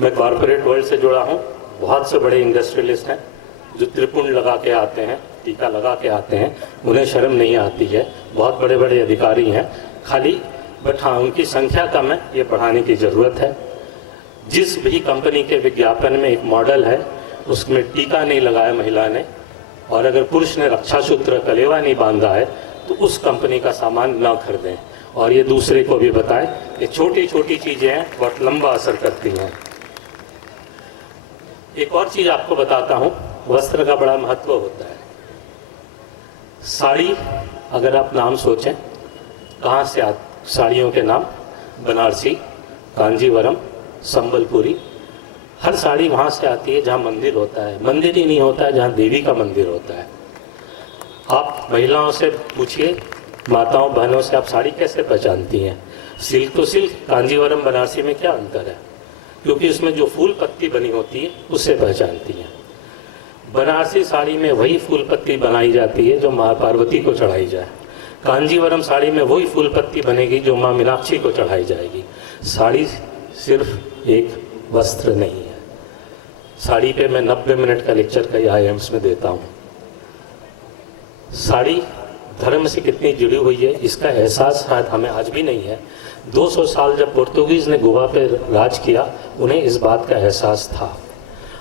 मैं कॉरपोरेट वर्ल्ड से जुड़ा हूँ, बहुत से बड़े इंडस्ट्रियलिस्ट हैं जो त्रिपुंड लगा के आते हैं, टीका लगा के आते हैं, उन्हें शर्म नहीं आती है। बहुत बड़े बड़े अधिकारी हैं, खाली बट हाँ उनकी संख्या कम है, ये बढ़ाने की ज़रूरत है। जिस भी कंपनी के विज्ञापन में एक मॉडल है उसमें टीका नहीं लगाया महिला ने, और अगर पुरुष ने रक्षा सूत्र कलेवा नहीं बांधा है, तो उस कंपनी का सामान ना खरीदें। और ये दूसरे को भी बताएं। ये छोटी छोटी चीज़ें हैं, बहुत लंबा असर करती हैं। एक और चीज़ आपको बताता हूँ, वस्त्र का बड़ा महत्व होता है। साड़ी, अगर आप नाम सोचें कहाँ से साड़ियों के नाम, बनारसी, कांजीवरम, संबलपुरी, हर साड़ी वहाँ से आती है जहाँ मंदिर होता है। मंदिर ही नहीं होता है जहाँ देवी का मंदिर होता है। आप महिलाओं से पूछिए, माताओं बहनों से, आप साड़ी कैसे पहचानती हैं? सिल्क तो सिल्क, कांजीवरम बनारसी में क्या अंतर है? क्योंकि उसमें जो फूल पत्ती बनी होती है उससे पहचानती हैं। बनारसी साड़ी में वही फूल पत्ती बनाई जाती है जो माँ पार्वती को चढ़ाई जाए। कांजीवरम साड़ी में वही फूल पत्ती बनेगी जो माँ मीनाक्षी को चढ़ाई जाएगी। साड़ी सिर्फ एक वस्त्र नहीं है। साड़ी पे मैं 90 मिनट का लेक्चर कई IIMs में देता हूँ। साड़ी धर्म से कितनी जुड़ी हुई है इसका एहसास शायद हमें आज भी नहीं है। 200 साल जब पोर्तुगीज़ ने गोवा पे राज किया, उन्हें इस बात का एहसास था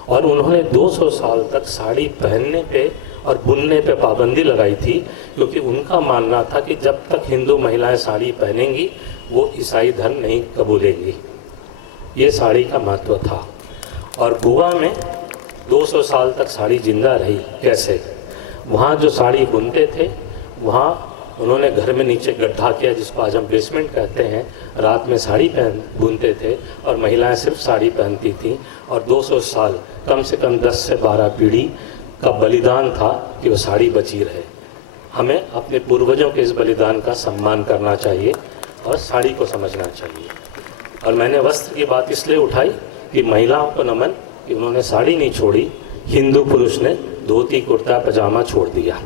और उन्होंने 200 साल तक साड़ी पहनने पे और बुनने पे पाबंदी लगाई थी, क्योंकि उनका मानना था कि जब तक हिंदू महिलाएं साड़ी पहनेंगी वो ईसाई धर्म नहीं कबूलेंगी। ये साड़ी का महत्व था। और गोवा में 200 साल तक साड़ी जिंदा रही। कैसे? वहाँ जो साड़ी बुनते थे वहाँ उन्होंने घर में नीचे गड्ढा किया, जिसको आज हम बेसमेंट कहते हैं, रात में साड़ी बुनते थे और महिलाएं सिर्फ साड़ी पहनती थीं। और 200 साल, कम से कम 10 से 12 पीढ़ी का बलिदान था कि वो साड़ी बची रहे। हमें अपने पूर्वजों के इस बलिदान का सम्मान करना चाहिए और साड़ी को समझना चाहिए। और मैंने वस्त्र की बात इसलिए उठाई कि महिलाओं को नमन कि उन्होंने साड़ी नहीं छोड़ी, हिंदू पुरुष ने धोती कुर्ता पजामा छोड़ दिया।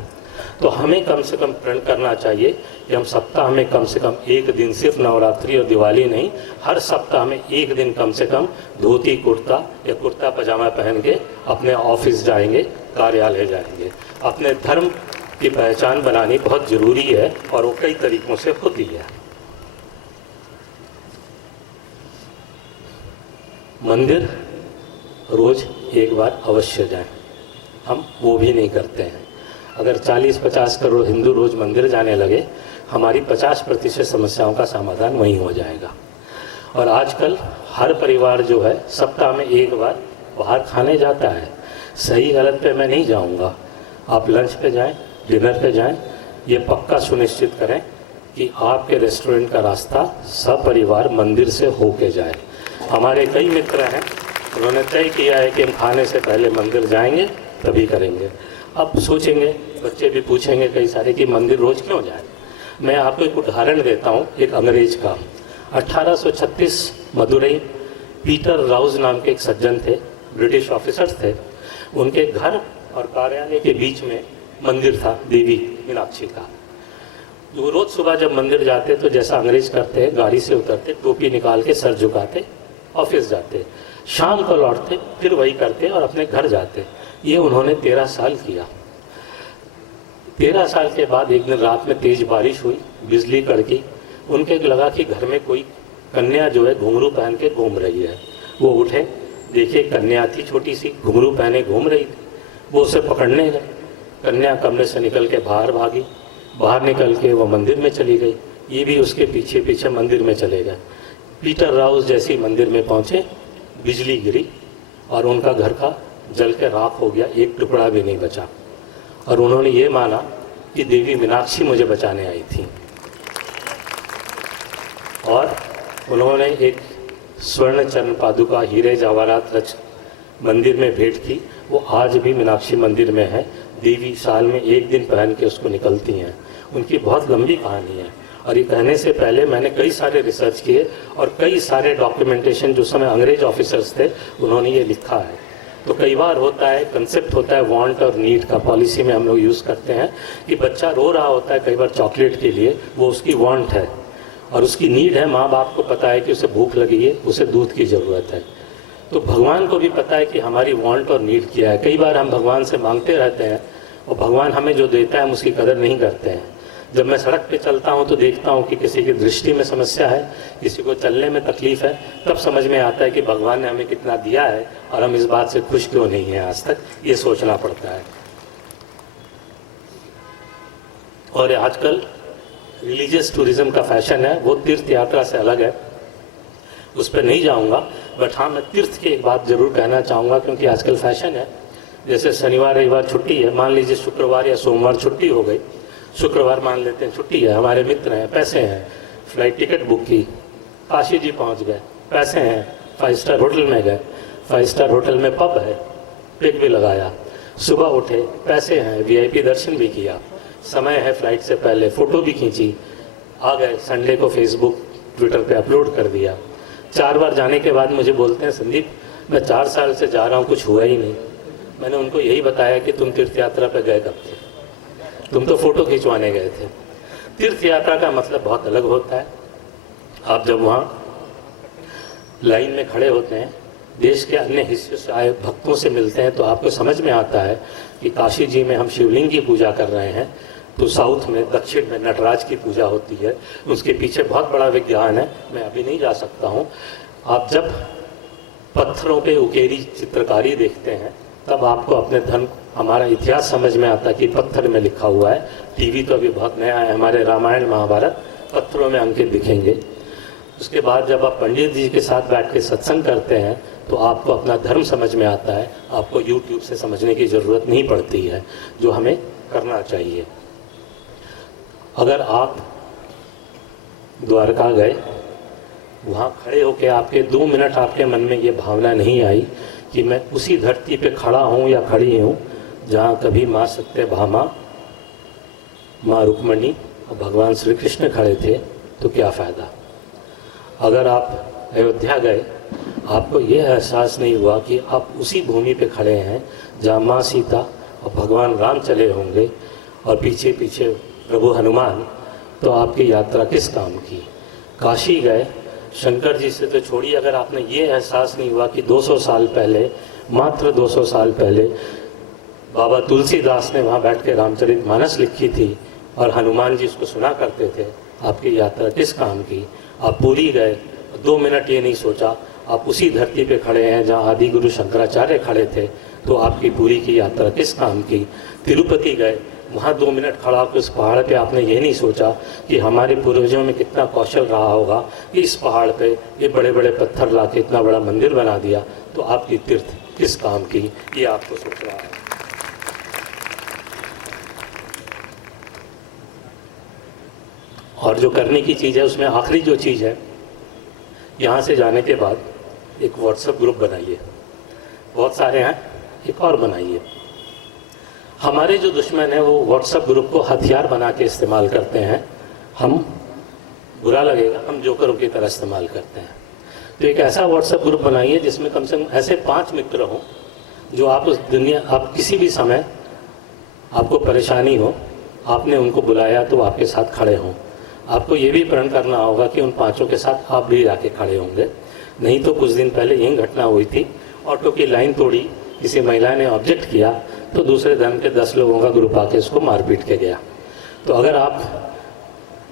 तो हमें कम से कम प्रण करना चाहिए कि हम सप्ताह में कम से कम एक दिन, सिर्फ नवरात्रि और दिवाली नहीं, हर सप्ताह में एक दिन कम से कम धोती कुर्ता या कुर्ता पजामा पहन के अपने ऑफिस जाएंगे, कार्यालय जाएंगे। अपने धर्म की पहचान बनानी बहुत ज़रूरी है और वो कई तरीक़ों से होती है। मंदिर रोज़ एक बार अवश्य जाएं, हम वो भी नहीं करते हैं। अगर 40-50 करोड़ हिंदू रोज़ मंदिर जाने लगे, हमारी 50% समस्याओं का समाधान वहीं हो जाएगा। और आजकल हर परिवार जो है सप्ताह में एक बार बाहर खाने जाता है। सही गलत पे मैं नहीं जाऊंगा, आप लंच पे जाएं, डिनर पे जाएं, ये पक्का सुनिश्चित करें कि आपके रेस्टोरेंट का रास्ता सब परिवार मंदिर से होके जाए। हमारे कई मित्र हैं, उन्होंने तय किया है कि हम खाने से पहले मंदिर जाएंगे, तभी करेंगे। अब सोचेंगे, बच्चे भी पूछेंगे कई सारे कि मंदिर रोज़ क्यों जाए। मैं आपको एक उदाहरण देता हूँ, एक अंग्रेज का। 1836 मदुरई, पीटर राउज नाम के एक सज्जन थे, ब्रिटिश ऑफिसर्स थे। उनके घर और कार्यालय के बीच में मंदिर था, देवी मीनाक्षी का। वो रोज़ सुबह जब मंदिर जाते तो जैसा अंग्रेज करते हैं, गाड़ी से उतरते, टोपी निकाल के सर झुकाते, ऑफिस जाते, शाम को लौटते, फिर वही करते और अपने घर जाते। ये उन्होंने 13 साल किया। 13 साल के बाद एक दिन रात में तेज बारिश हुई, बिजली कड़की। उनके लगा कि घर में कोई कन्या जो है घुंघरू पहन के घूम रही है। वो उठे, देखे कन्या थी छोटी सी, घुंघरू पहने घूम रही थी। वो उसे पकड़ने गए। कन्या कमरे से निकल के बाहर भागी, बाहर निकल के वो मंदिर में चली गई। ये भी उसके पीछे पीछे मंदिर में चले गए। पीटर राउस जैसे मंदिर में पहुँचे, बिजली गिरी और उनका घर का जल के राख हो गया, एक टुकड़ा भी नहीं बचा। और उन्होंने ये माना कि देवी मीनाक्षी मुझे बचाने आई थी। और उन्होंने एक स्वर्ण चरण पादुका हीरे जवाहरात रच मंदिर में भेंट की। वो आज भी मीनाक्षी मंदिर में है। देवी साल में एक दिन पहन के उसको निकलती हैं। उनकी बहुत लंबी कहानी है। और ये कहने से पहले मैंने कई सारे रिसर्च किए और कई सारे डॉक्यूमेंटेशन, जो समय अंग्रेज ऑफिसर्स थे, उन्होंने ये लिखा है। तो कई बार होता है, कंसेप्ट होता है वांट और नीड का, पॉलिसी में हम लोग यूज़ करते हैं कि बच्चा रो रहा होता है कई बार चॉकलेट के लिए, वो उसकी वांट है और उसकी नीड है। माँ बाप को पता है कि उसे भूख लगी है, उसे दूध की ज़रूरत है। तो भगवान को भी पता है कि हमारी वांट और नीड क्या है। कई बार हम भगवान से मांगते रहते हैं और भगवान हमें जो देता है हम उसकी कदर नहीं करते हैं। जब मैं सड़क पे चलता हूँ तो देखता हूँ कि किसी की दृष्टि में समस्या है, किसी को चलने में तकलीफ है, तब समझ में आता है कि भगवान ने हमें कितना दिया है और हम इस बात से खुश क्यों नहीं हैं आज तक, ये सोचना पड़ता है। और आजकल रिलीजियस टूरिज्म का फैशन है, वो तीर्थ यात्रा से अलग है, उस पर नहीं जाऊँगा। बट हाँ, मैं तीर्थ की एक बात ज़रूर कहना चाहूँगा, क्योंकि आजकल फैशन है। जैसे शनिवार रविवार छुट्टी है, मान लीजिए शुक्रवार या सोमवार छुट्टी हो गई, शुक्रवार मान लेते हैं छुट्टी है, हमारे मित्र हैं, पैसे हैं, फ्लाइट टिकट बुक की, काशी जी पहुंच गए, पैसे हैं, 5 स्टार होटल में गए, 5 स्टार होटल में पब है, पिक भी लगाया, सुबह उठे, पैसे हैं, VIP दर्शन भी किया, समय है फ्लाइट से पहले, फ़ोटो भी खींची, आ गए, संडे को फेसबुक ट्विटर पे अपलोड कर दिया। 4 बार जाने के बाद मुझे बोलते हैं, संदीप मैं 4 साल से जा रहा हूँ, कुछ हुआ ही नहीं। मैंने उनको यही बताया कि तुम तीर्थ यात्रा पे गए कब थे, तुम तो फोटो खिंचवाने गए थे। तीर्थ यात्रा का मतलब बहुत अलग होता है। आप जब वहाँ लाइन में खड़े होते हैं, देश के अन्य हिस्सों से आए भक्तों से मिलते हैं, तो आपको समझ में आता है कि काशी जी में हम शिवलिंग की पूजा कर रहे हैं, तो साउथ में, दक्षिण में नटराज की पूजा होती है। उसके पीछे बहुत बड़ा विज्ञान है, मैं अभी नहीं जा सकता हूँ। आप जब पत्थरों पे उकेरी चित्रकारी देखते हैं, तब आपको अपने धर्म, हमारा इतिहास समझ में आता कि पत्थर में लिखा हुआ है। टीवी तो अभी बहुत नया है, हमारे रामायण महाभारत पत्थरों में अंकित दिखेंगे। उसके बाद जब आप पंडित जी के साथ बैठ के सत्संग करते हैं तो आपको अपना धर्म समझ में आता है। आपको YouTube से समझने की ज़रूरत नहीं पड़ती है, जो हमें करना चाहिए। अगर आप द्वारका गए, वहाँ खड़े होकर आपके 2 मिनट आपके मन में ये भावना नहीं आई कि मैं उसी धरती पे खड़ा हूँ या खड़ी हूँ जहाँ कभी माँ सत्यभामा, माँ रुक्मणी और भगवान श्री कृष्ण खड़े थे, तो क्या फ़ायदा। अगर आप अयोध्या गए, आपको ये एहसास नहीं हुआ कि आप उसी भूमि पे खड़े हैं जहाँ माँ सीता और भगवान राम चले होंगे और पीछे पीछे प्रभु हनुमान, तो आपकी यात्रा किस काम की। काशी गए, शंकर जी से तो छोड़िए, अगर आपने ये एहसास नहीं हुआ कि 200 साल पहले, मात्र 200 साल पहले बाबा तुलसीदास ने वहाँ बैठ के रामचरितमानस लिखी थी और हनुमान जी उसको सुना करते थे, आपकी यात्रा किस काम की। आप पुरी गए, 2 मिनट ये नहीं सोचा आप उसी धरती पे खड़े हैं जहाँ आदि गुरु शंकराचार्य खड़े थे, तो आपकी पुरी की यात्रा किस काम की। तिरुपति गए, वहाँ 2 मिनट खड़ा होकर उस पहाड़ पे आपने ये नहीं सोचा कि हमारे पूर्वजों में कितना कौशल रहा होगा कि इस पहाड़ पे ये बड़े बड़े पत्थर ला के इतना बड़ा मंदिर बना दिया, तो आपकी तीर्थ किस काम की, ये आपको सोचना है। और जो करने की चीज़ है, उसमें आखिरी जो चीज़ है, यहाँ से जाने के बाद एक व्हाट्सएप ग्रुप बनाइए। बहुत सारे हैं, एक और बनाइए। हमारे जो दुश्मन हैं वो व्हाट्सएप ग्रुप को हथियार बना के इस्तेमाल करते हैं। हम, बुरा लगेगा, हम जोकरों की तरह इस्तेमाल करते हैं। तो एक ऐसा व्हाट्सएप ग्रुप बनाइए जिसमें कम से कम ऐसे 5 मित्र हों जो आप उस दुनिया, आप किसी भी समय आपको परेशानी हो, आपने उनको बुलाया तो आपके साथ खड़े हों। आपको ये भी प्रण करना होगा कि उन 5 के साथ आप भी जाके खड़े होंगे। नहीं तो कुछ दिन पहले यही घटना हुई थी, ऑटो की लाइन तोड़ी, किसी महिला ने ऑब्जेक्ट किया तो दूसरे धर्म के 10 लोगों का ग्रुप आके उसको मार पीट के गया। तो अगर आप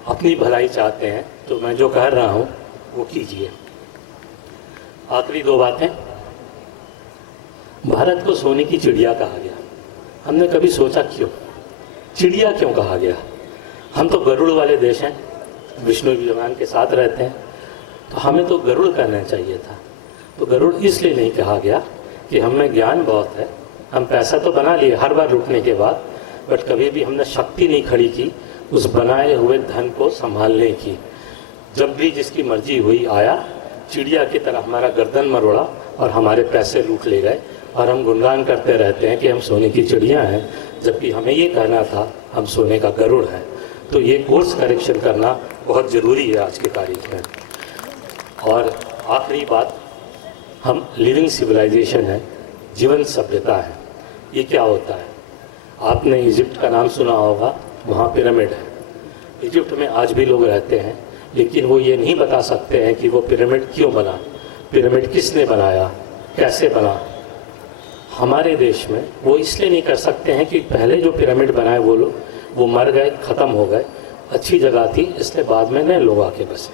अपनी भलाई चाहते हैं तो मैं जो कह रहा हूँ वो कीजिए। आखिरी 2 बातें। भारत को सोने की चिड़िया कहा गया, हमने कभी सोचा क्यों, चिड़िया क्यों कहा गया। हम तो गरुड़ वाले देश हैं, विष्णु भगवान के साथ रहते हैं, तो हमें तो गरुड़ कहना चाहिए था। तो गरुड़ इसलिए नहीं कहा गया कि हमें ज्ञान बहुत है, हम पैसा तो बना लिए हर बार लूटने के बाद, बट कभी भी हमने शक्ति नहीं खड़ी की उस बनाए हुए धन को संभालने की। जब भी जिसकी मर्जी हुई आया, चिड़िया की तरह हमारा गर्दन मरोड़ा और हमारे पैसे लूट ले गए, और हम गुणगान करते रहते हैं कि हम सोने की चिड़िया हैं, जबकि हमें ये कहना था हम सोने का गरुड़ है। तो ये कोर्स करेक्शन करना बहुत ज़रूरी है आज की तारीख में। और आखिरी बात, हम लिविंग सिविलाइजेशन है, जीवन सभ्यता है। ये क्या होता है, आपने इजिप्ट का नाम सुना होगा, वहाँ पिरामिड है। इजिप्ट में आज भी लोग रहते हैं, लेकिन वो ये नहीं बता सकते हैं कि वो पिरामिड क्यों बना, पिरामिड किसने बनाया, कैसे बना। हमारे देश में वो इसलिए नहीं कर सकते हैं कि पहले जो पिरामिड बनाए वो लोग वो मर गए, ख़त्म हो गए, अच्छी जगह थी इसलिए बाद में नए लोग आके बसे।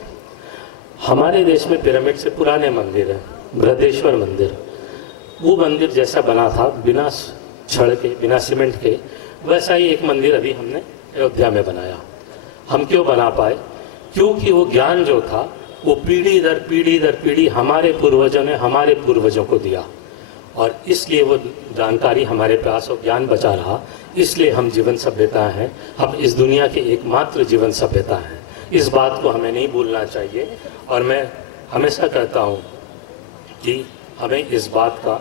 हमारे देश में पिरामिड से पुराने मंदिर हैं, बृहदेश्वर मंदिर, वो मंदिर जैसा बना था बिना छड़ के, बिना सीमेंट के, वैसा ही एक मंदिर अभी हमने अयोध्या में बनाया। हम क्यों बना पाए, क्योंकि वो ज्ञान जो था वो पीढ़ी दर पीढ़ी दर पीढ़ी हमारे पूर्वजों ने हमारे पूर्वजों को दिया, और इसलिए वो जानकारी हमारे पास और ज्ञान बचा रहा। इसलिए हम जीवन सभ्यता हैं, हम इस दुनिया की एकमात्र जीवन सभ्यता हैं। इस बात को हमें नहीं भूलना चाहिए। और मैं हमेशा कहता हूँ कि हमें इस बात का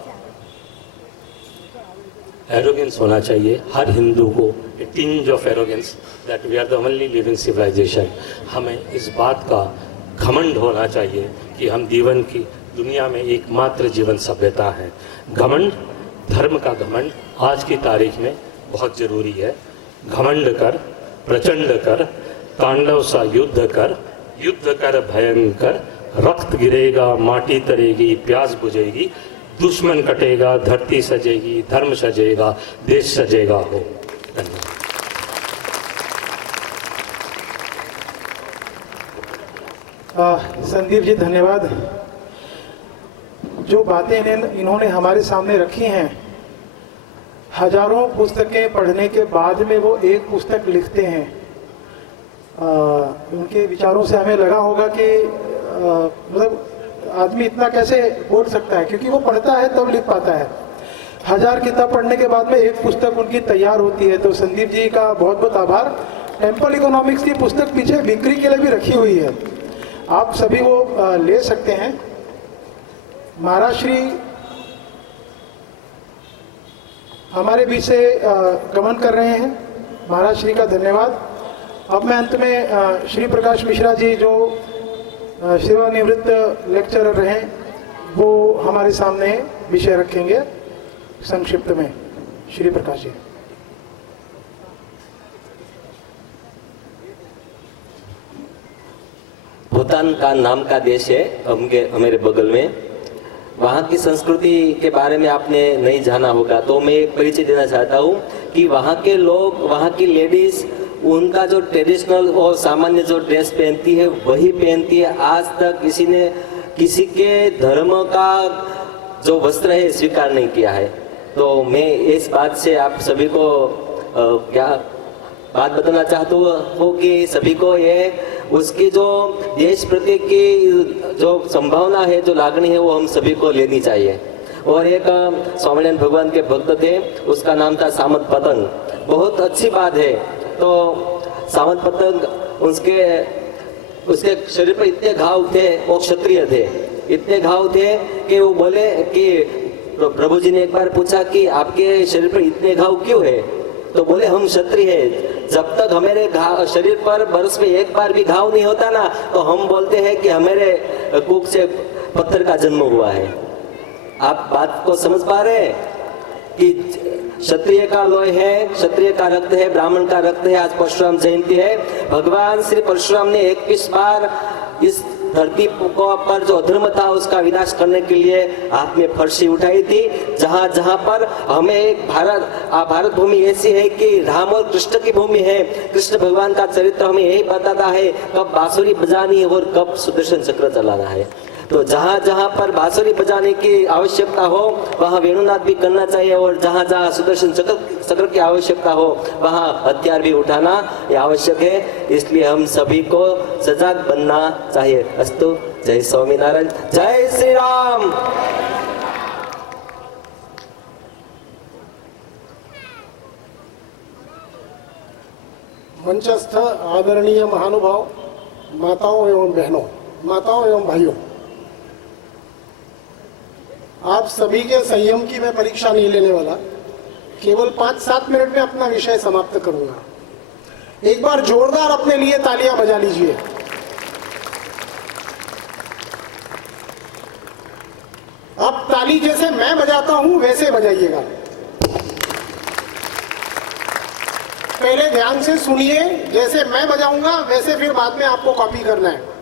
एरोगेंस होना चाहिए, हर हिंदू को a tinge of arrogance that we are the only living civilization. हमें इस बात का घमंड होना चाहिए कि हम जीवन की दुनिया में एकमात्र जीवन सभ्यता है। घमंड, धर्म का घमंड आज की तारीख में बहुत ज़रूरी है। घमंड कर, प्रचंड कर, तांडव सा युद्ध कर भयंकर, रक्त गिरेगा, माटी तरेगी, प्यास बुझेगी, दुश्मन कटेगा, धरती सजेगी, धर्म सजेगा, देश सजेगा हो। धन्यवाद। संदीप जी धन्यवाद। जो बातें इन्होंने हमारे सामने रखी हैं हजारों पुस्तकें पढ़ने के बाद में वो एक पुस्तक लिखते हैं। उनके विचारों से हमें लगा होगा कि मतलब आदमी इतना कैसे बोल सकता है, क्योंकि वो पढ़ता है तब लिख पाता है। 1000 किताब पढ़ने के बाद में एक पुस्तक उनकी तैयार होती है। तो संदीप जी का बहुत बहुत आभार। टेम्पल इकोनॉमिक्स की पुस्तक पीछे बिक्री के लिए भी रखी हुई है, आप सभी वो ले सकते हैं। महाराज श्री हमारे बीच से गमन कर रहे हैं, महाराज श्री का धन्यवाद। अब मैं अंत में श्री प्रकाश मिश्रा जी जो सेवानिवृत्त लेक्चरर रहे, वो हमारे सामने विषय रखेंगे संक्षिप्त में। श्री प्रकाश जी। भूटान का नाम का देश है हमारे बगल में। वहाँ की संस्कृति के बारे में आपने नहीं जाना होगा, तो मैं एक परिचय देना चाहता हूँ कि वहाँ के लोग, वहाँ की लेडीज, उनका जो ट्रेडिशनल और सामान्य जो ड्रेस पहनती है वही पहनती है। आज तक किसी ने किसी के धर्म का जो वस्त्र है स्वीकार नहीं किया है। तो मैं इस बात से आप सभी को क्या बात बताना चाहता हूँ कि सभी को ये उसकी जो देश प्रति की जो संभावना है, जो लागणी है, वो हम सभी को लेनी चाहिए। और एक स्वामीनारायण भगवान के भक्त थे, उसका नाम था सामंत पतंग। बहुत अच्छी बात है। तो सामंत पतंग उसके शरीर पर इतने घाव थे, वो क्षत्रिय थे, इतने घाव थे कि वो बोले कि प्रभु जी ने एक बार पूछा कि आपके शरीर पर इतने घाव क्यों है? तो बोले हम क्षत्रिय हैं, जब तक हमारे शरीर पर बरस में एक बार भी घाव नहीं होता ना, तो हम बोलते हैं कि हमारे कुख से पत्थर का जन्म हुआ है। आप बात को समझ पा रहे हैं कि क्षत्रिय का लोह है, क्षत्रिय का रक्त है, ब्राह्मण का रक्त है। आज परशुराम जयंती है। भगवान श्री परशुराम ने 21 बार इस धरती पर जो अधर्म था उसका विनाश करने के लिए हाथ में फरसी उठाई थी। जहाँ जहाँ पर हमें एक भारत भूमि ऐसी है कि राम और कृष्ण की भूमि है। कृष्ण भगवान का चरित्र हमें यही बताता है कब बांसुरी बजानी है और कब सुदर्शन चक्र चलाना है। तो जहाँ जहाँ पर बांसुरी बजाने की आवश्यकता हो वहाँ वेणुनाद भी करना चाहिए, और जहाँ जहाँ सुदर्शन चक्र की आवश्यकता हो वहाँ हथियार भी उठाना ये आवश्यक है। इसलिए हम सभी को सजग बनना चाहिए। अस्तु। जय स्वामीनारायण, जय श्री राम। मंचस्थ आदरणीय महानुभाव, माताओं एवं बहनों, माताओं एवं भाइयों, आप सभी के संयम की मैं परीक्षा नहीं लेने वाला। केवल 5-7 मिनट में अपना विषय समाप्त करूंगा। एक बार जोरदार अपने लिए तालियां बजा लीजिए। अब ताली जैसे मैं बजाता हूं वैसे बजाइएगा। पहले ध्यान से सुनिए, जैसे मैं बजाऊंगा वैसे फिर बाद में आपको कॉपी करना है।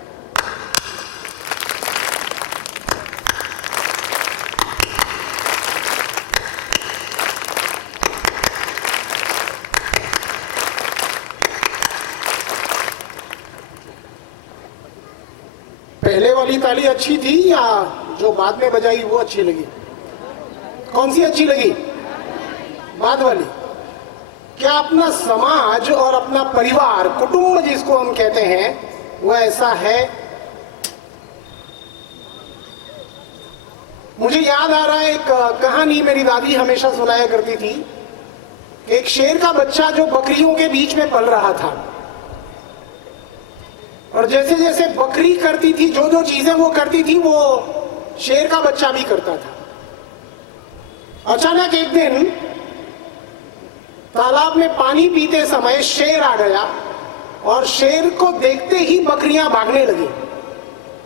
पहले वाली ताली अच्छी थी या जो बाद में बजाई वो अच्छी लगी? कौन सी अच्छी लगी? बाद वाली। क्या अपना समाज और अपना परिवार, कुटुंब जिसको हम कहते हैं, वो ऐसा है? मुझे याद आ रहा है एक कहानी मेरी दादी हमेशा सुनाया करती थी। एक शेर का बच्चा जो बकरियों के बीच में पल रहा था, और जैसे जैसे बकरी करती थी, जो जो चीजें वो करती थी, वो शेर का बच्चा भी करता था। अचानक एक दिन तालाब में पानी पीते समय शेर आ गया, और शेर को देखते ही बकरियां भागने लगी,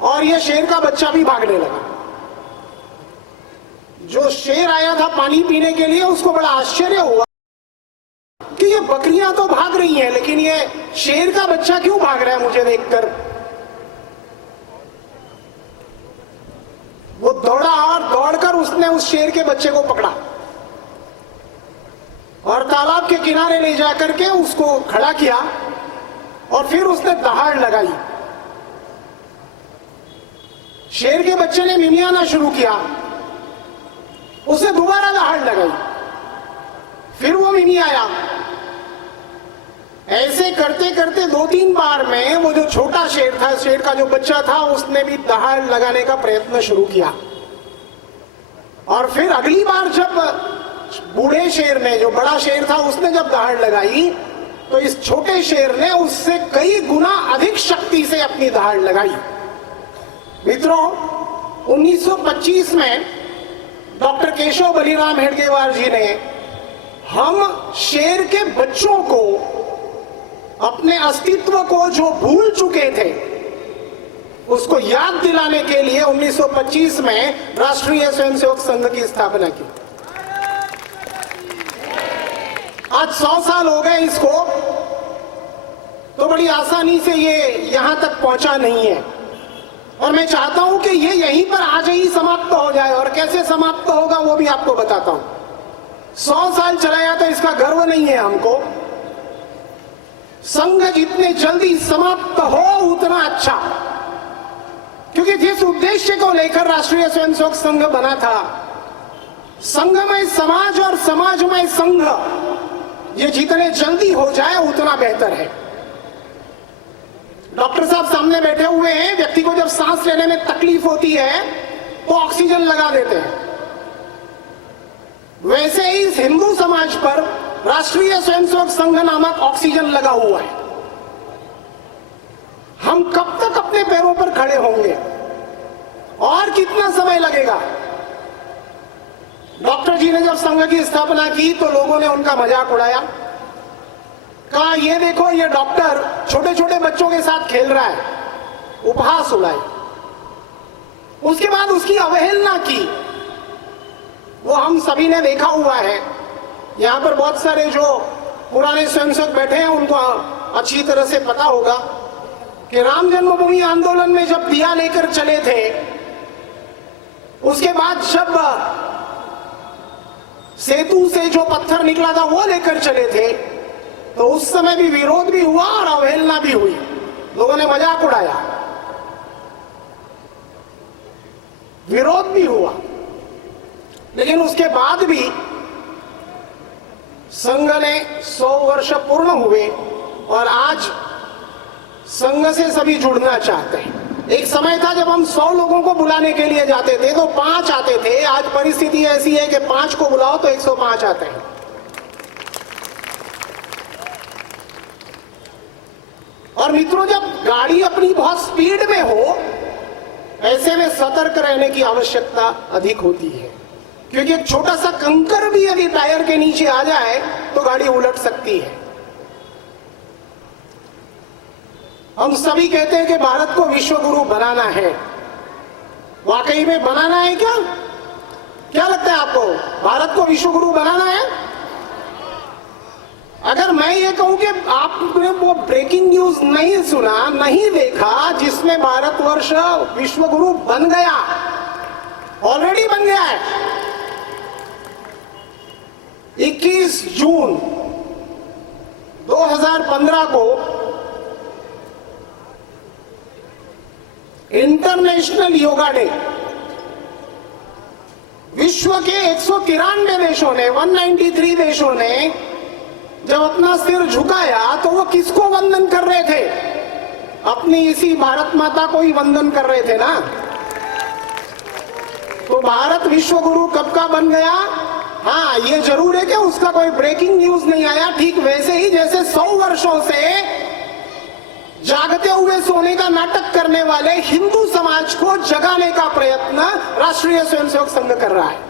और यह शेर का बच्चा भी भागने लगा। जो शेर आया था पानी पीने के लिए, उसको बड़ा आश्चर्य हुआ कि ये बकरियां तो भाग रही हैं, लेकिन ये शेर का बच्चा क्यों भाग रहा है मुझे देखकर। वो दौड़ा और दौड़कर उसने उस शेर के बच्चे को पकड़ा और तालाब के किनारे ले जाकर के उसको खड़ा किया, और फिर उसने दहाड़ लगाई। शेर के बच्चे ने मिमियाना शुरू किया, उसने दोबारा दहाड़ लगाई, फिर वो मिनी आया। ऐसे करते करते 2-3 बार में वो जो छोटा शेर था, शेर का जो बच्चा था, उसने भी दहाड़ लगाने का प्रयत्न शुरू किया। और फिर अगली बार जब बूढ़े शेर ने, जो बड़ा शेर था, उसने जब दहाड़ लगाई तो इस छोटे शेर ने उससे कई गुना अधिक शक्ति से अपनी दहाड़ लगाई। मित्रों, 1925 में डॉक्टर केशव बलिराम हेडगेवार जी ने हम शेर के बच्चों को, अपने अस्तित्व को जो भूल चुके थे, उसको याद दिलाने के लिए 1925 में राष्ट्रीय स्वयंसेवक संघ की स्थापना की। आज 100 साल हो गए इसको, तो बड़ी आसानी से ये यहां तक पहुंचा नहीं है। और मैं चाहता हूं कि ये यहीं पर आज ही समाप्त हो जाए, और कैसे समाप्त होगा वो भी आपको बताता हूं। 100 साल चलाया तो इसका गर्व नहीं है हमको। संघ जितने जल्दी समाप्त हो उतना अच्छा, क्योंकि जिस उद्देश्य को लेकर राष्ट्रीय स्वयंसेवक संघ बना था, संघमय समाज और समाजमय संघ, ये जितने जल्दी हो जाए उतना बेहतर है। डॉक्टर साहब सामने बैठे हुए हैं, व्यक्ति को जब सांस लेने में तकलीफ होती है तो ऑक्सीजन लगा देते हैं। वैसे ही इस हिंदू समाज पर राष्ट्रीय स्वयंसेवक संघ नामक ऑक्सीजन लगा हुआ है। हम कब तक अपने पैरों पर खड़े होंगे और कितना समय लगेगा? डॉक्टर जी ने जब संघ की स्थापना की तो लोगों ने उनका मजाक उड़ाया, कहा ये देखो ये डॉक्टर छोटे छोटे बच्चों के साथ खेल रहा है, उपहास उड़ाए। उसके बाद उसकी अवहेलना की, वो हम सभी ने देखा हुआ है। यहां पर बहुत सारे जो पुराने स्वयंसेवक बैठे हैं उनको अच्छी तरह से पता होगा कि राम जन्मभूमि आंदोलन में जब दिया लेकर चले थे, उसके बाद जब सेतु से जो पत्थर निकला था वो लेकर चले थे, तो उस समय भी विरोध भी हुआ और अवहेलना भी हुई, लोगों ने मजाक उड़ाया, विरोध भी हुआ। लेकिन उसके बाद भी संघ ने 100 वर्ष पूर्ण हुए और आज संघ से सभी जुड़ना चाहते हैं। एक समय था जब हम 100 लोगों को बुलाने के लिए जाते थे तो 5 आते थे। आज परिस्थिति ऐसी है कि 5 को बुलाओ तो 105 आते हैं। और मित्रों, जब गाड़ी अपनी बहुत स्पीड में हो, ऐसे में सतर्क रहने की आवश्यकता अधिक होती है, क्योंकि एक छोटा सा कंकर भी यदि टायर के नीचे आ जाए तो गाड़ी उलट सकती है। हम सभी कहते हैं कि भारत को विश्व गुरु बनाना है। वाकई में बनाना है क्या? क्या लगता है आपको, भारत को विश्व गुरु बनाना है? अगर मैं ये कहूं कि आपने वो ब्रेकिंग न्यूज नहीं सुना, नहीं देखा, जिसमें भारतवर्ष विश्व गुरु बन गया, ऑलरेडी बन गया है। 21 जून 2015 को इंटरनेशनल योगा डे, विश्व के 193 देशों ने, 193 देशों ने जब अपना सिर झुकाया तो वो किसको वंदन कर रहे थे? अपनी इसी भारत माता को ही वंदन कर रहे थे ना। तो भारत विश्व गुरु कब का बन गया? हाँ, ये जरूर है कि उसका कोई ब्रेकिंग न्यूज नहीं आया। ठीक वैसे ही जैसे 100 वर्षों से जागते हुए सोने का नाटक करने वाले हिंदू समाज को जगाने का प्रयत्न राष्ट्रीय स्वयंसेवक संघ कर रहा है।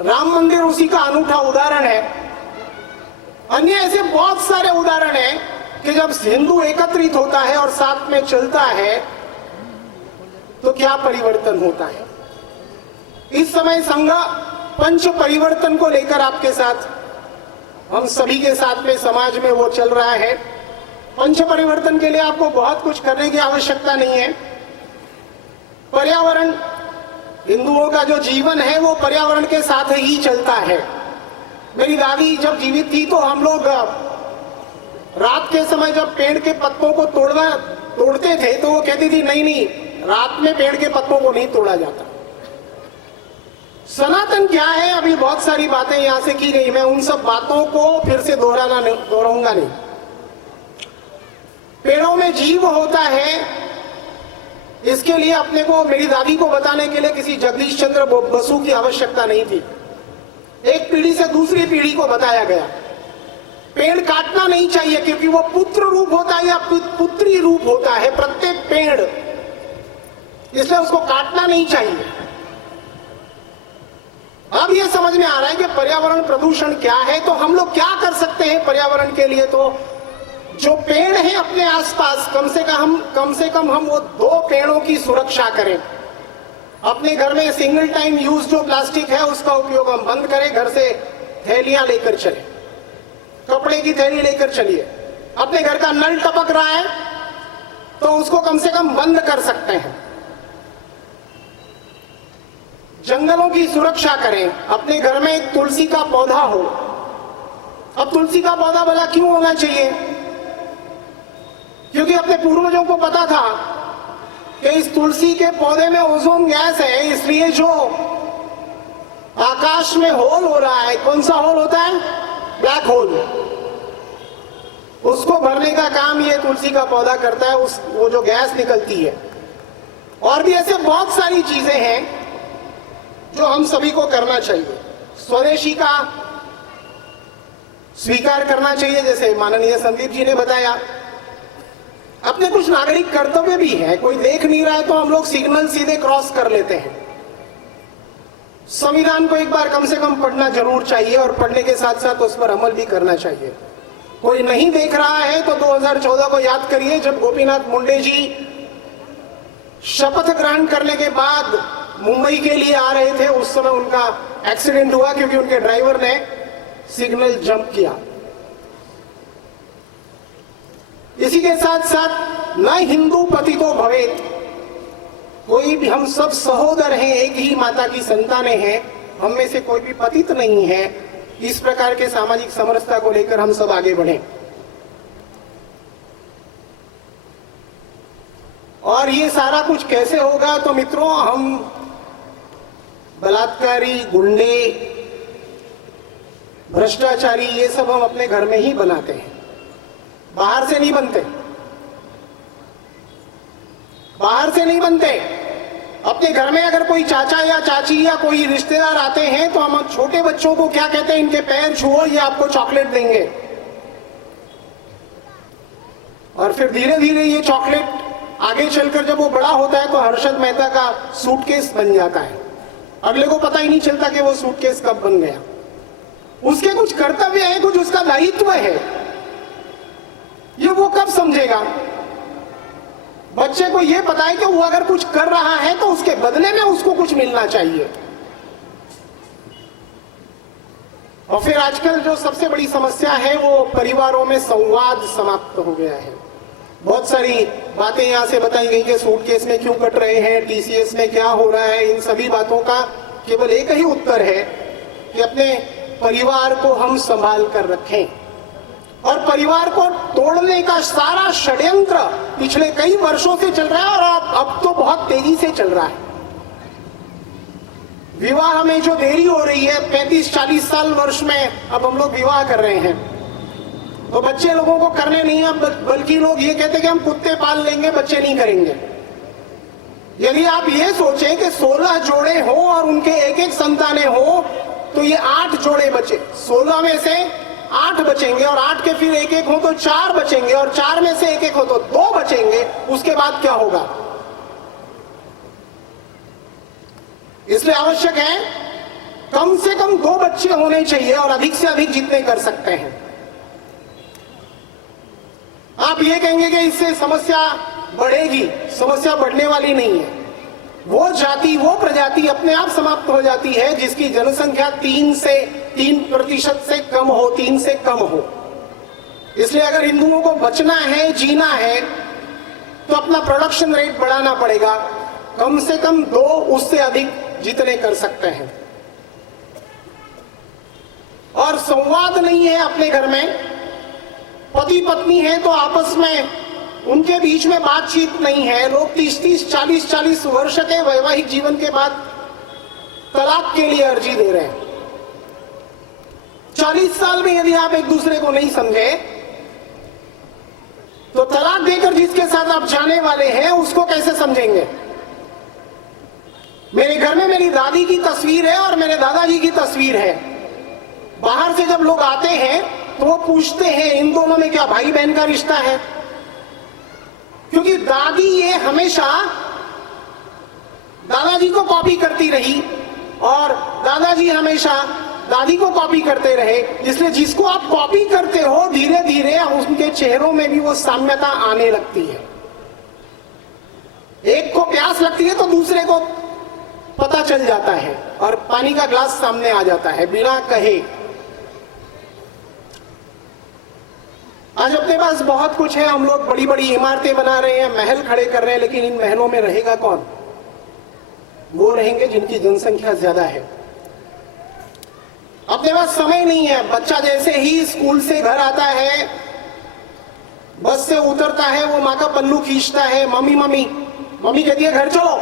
राम मंदिर उसी का अनूठा उदाहरण है। अन्य ऐसे बहुत सारे उदाहरण हैं कि जब हिंदू एकत्रित होता है और साथ में चलता है तो क्या परिवर्तन होता है। इस समय संघ पंच परिवर्तन को लेकर आपके साथ, हम सभी के साथ में समाज में वो चल रहा है। पंच परिवर्तन के लिए आपको बहुत कुछ करने की आवश्यकता नहीं है। पर्यावरण, हिंदुओं का जो जीवन है वो पर्यावरण के साथ ही चलता है। मेरी दादी जब जीवित थी तो हम लोग रात के समय जब पेड़ के पत्तों को तोड़ते थे तो वो कहती थी नहीं, रात में पेड़ के पत्तों को नहीं तोड़ा जाता, सनातन क्या है, अभी बहुत सारी बातें यहां से की गई, मैं उन सब बातों को फिर से दोहराऊंगा नहीं। पेड़ों में जीव होता है, इसके लिए अपने को, मेरी दादी को बताने के लिए किसी जगदीश चंद्र बसु की आवश्यकता नहीं थी। एक पीढ़ी से दूसरी पीढ़ी को बताया गया पेड़ काटना नहीं चाहिए, क्योंकि वो पुत्र रूप होता है या पुत्री रूप होता है प्रत्येक पेड़, इसलिए उसको काटना नहीं चाहिए। अब ये समझ में आ रहा है कि पर्यावरण प्रदूषण क्या है, तो हम लोग क्या कर सकते हैं पर्यावरण के लिए। तो जो पेड़ है अपने आसपास, कम से कम हम वो 2 पेड़ों की सुरक्षा करें। अपने घर में सिंगल टाइम यूज जो प्लास्टिक है उसका उपयोग हम बंद करें, घर से थैलियां लेकर चलें, कपड़े की थैली लेकर चलिए। अपने घर का नल टपक रहा है तो उसको कम से कम बंद कर सकते हैं। जंगलों की सुरक्षा करें, अपने घर में एक तुलसी का पौधा हो। अब तुलसी का पौधा भला क्यों होना चाहिए? क्योंकि अपने पूर्वजों को पता था कि इस तुलसी के पौधे में ओजोन गैस है, इसलिए जो आकाश में होल हो रहा है, कौन सा होल होता है? ब्लैक होल, उसको भरने का काम ये तुलसी का पौधा करता है, वो जो गैस निकलती है। और भी ऐसे बहुत सारी चीजें हैं जो हम सभी को करना चाहिए। स्वदेशी का स्वीकार करना चाहिए, जैसे माननीय संदीप जी ने बताया। अपने कुछ नागरिक कर्तव्य भी है, कोई देख नहीं रहा है तो हम लोग सिग्नल सीधे क्रॉस कर लेते हैं। संविधान को एक बार कम से कम पढ़ना जरूर चाहिए और पढ़ने के साथ साथ उस पर अमल भी करना चाहिए। कोई नहीं देख रहा है तो 2014 को याद करिए, जब गोपीनाथ मुंडे जी शपथ ग्रहण करने के बाद मुंबई के लिए आ रहे थे, उस समय उनका एक्सीडेंट हुआ क्योंकि उनके ड्राइवर ने सिग्नल जंप किया। इसी के साथ साथ न हिंदू पतितो भवेत, कोई भी, हम सब सहोदर हैं, एक ही माता की संतानें हैं, हम में से कोई भी पतित नहीं है। इस प्रकार के सामाजिक समरसता को लेकर हम सब आगे बढ़ें। और ये सारा कुछ कैसे होगा? तो मित्रों, हम बलात्कारी, गुंडे, भ्रष्टाचारी, ये सब हम अपने घर में ही बनाते हैं, बाहर से नहीं बनते, बाहर से नहीं बनते। अपने घर में अगर कोई चाचा या चाची या कोई रिश्तेदार आते हैं तो हम छोटे बच्चों को क्या कहते हैं? इनके पैर छुओ, ये आपको चॉकलेट देंगे। और फिर धीरे धीरे ये चॉकलेट आगे चलकर जब वो बड़ा होता है तो हर्षद मेहता का सूटकेस बन जाता है। अगले को पता ही नहीं चलता कि वो सूटकेस कब बन गया। उसके कुछ कर्तव्य है, कुछ उसका दायित्व है, ये वो कब समझेगा? बच्चे को ये पता है कि वो अगर कुछ कर रहा है तो उसके बदले में उसको कुछ मिलना चाहिए। और फिर आजकल जो सबसे बड़ी समस्या है वो परिवारों में संवाद समाप्त हो गया है। बहुत सारी बातें यहां से बताई गई कि सूटकेस में क्यों कट रहे हैं, टीसीएस में क्या हो रहा है। इन सभी बातों का केवल एक ही उत्तर है कि अपने परिवार को हम संभाल कर रखें। और परिवार को तोड़ने का सारा षड्यंत्र पिछले कई वर्षों से चल रहा है और अब तो बहुत तेजी से चल रहा है। विवाह में जो देरी हो रही है, 35-40 साल वर्ष में अब हम लोग विवाह कर रहे हैं, तो बच्चे लोगों को करने नहीं है, बल्कि लोग ये कहते हैं कि हम कुत्ते पाल लेंगे, बच्चे नहीं करेंगे। यदि आप ये सोचें कि 16 जोड़े हो और उनके एक एक संतानें हो तो ये 8 जोड़े बचे, 16 में से 8 बचेंगे और 8 के फिर एक एक हो तो 4 बचेंगे और 4 में से एक एक हो तो 2 बचेंगे। उसके बाद क्या होगा? इसलिए आवश्यक है कम से कम 2 बच्चे होने चाहिए और अधिक से अधिक जितने कर सकते हैं। आप ये कहेंगे कि इससे समस्या बढ़ेगी, समस्या बढ़ने वाली नहीं है। वो जाति, वो प्रजाति अपने आप समाप्त हो जाती है जिसकी जनसंख्या 3% से कम हो, 3 से कम हो। इसलिए अगर हिंदुओं को बचना है, जीना है, तो अपना प्रोडक्शन रेट बढ़ाना पड़ेगा, कम से कम 2, उससे अधिक जितने कर सकते हैं। और संवाद नहीं है अपने घर में, पति पत्नी है तो आपस में उनके बीच में बातचीत नहीं है। लोग 30-40 वर्ष के वैवाहिक जीवन के बाद तलाक के लिए अर्जी दे रहे हैं। 40 साल में यदि आप एक दूसरे को नहीं समझे तो तलाक देकर जिसके साथ आप जाने वाले हैं उसको कैसे समझेंगे? मेरे घर में मेरी दादी की तस्वीर है और मेरे दादाजी की तस्वीर है। बाहर से जब लोग आते हैं तो वो पूछते हैं इन दोनों में क्या भाई बहन का रिश्ता है? क्योंकि दादी ये हमेशा दादाजी को कॉपी करती रही और दादाजी हमेशा दादी को कॉपी करते रहे, इसलिए जिसको आप कॉपी करते हो धीरे धीरे उनके चेहरों में भी वो साम्यता आने लगती है। एक को प्यास लगती है तो दूसरे को पता चल जाता है और पानी का ग्लास सामने आ जाता है बिना कहे। आज अपने पास बहुत कुछ है, हम लोग बड़ी बड़ी इमारतें बना रहे हैं, महल खड़े कर रहे हैं, लेकिन इन महलों में रहेगा कौन? वो रहेंगे जिनकी जनसंख्या ज्यादा है। अपने पास समय नहीं है। बच्चा जैसे ही स्कूल से घर आता है, बस से उतरता है, वो माँ का पल्लू खींचता है, मम्मी मम्मी। मम्मी कहती है घर चलो,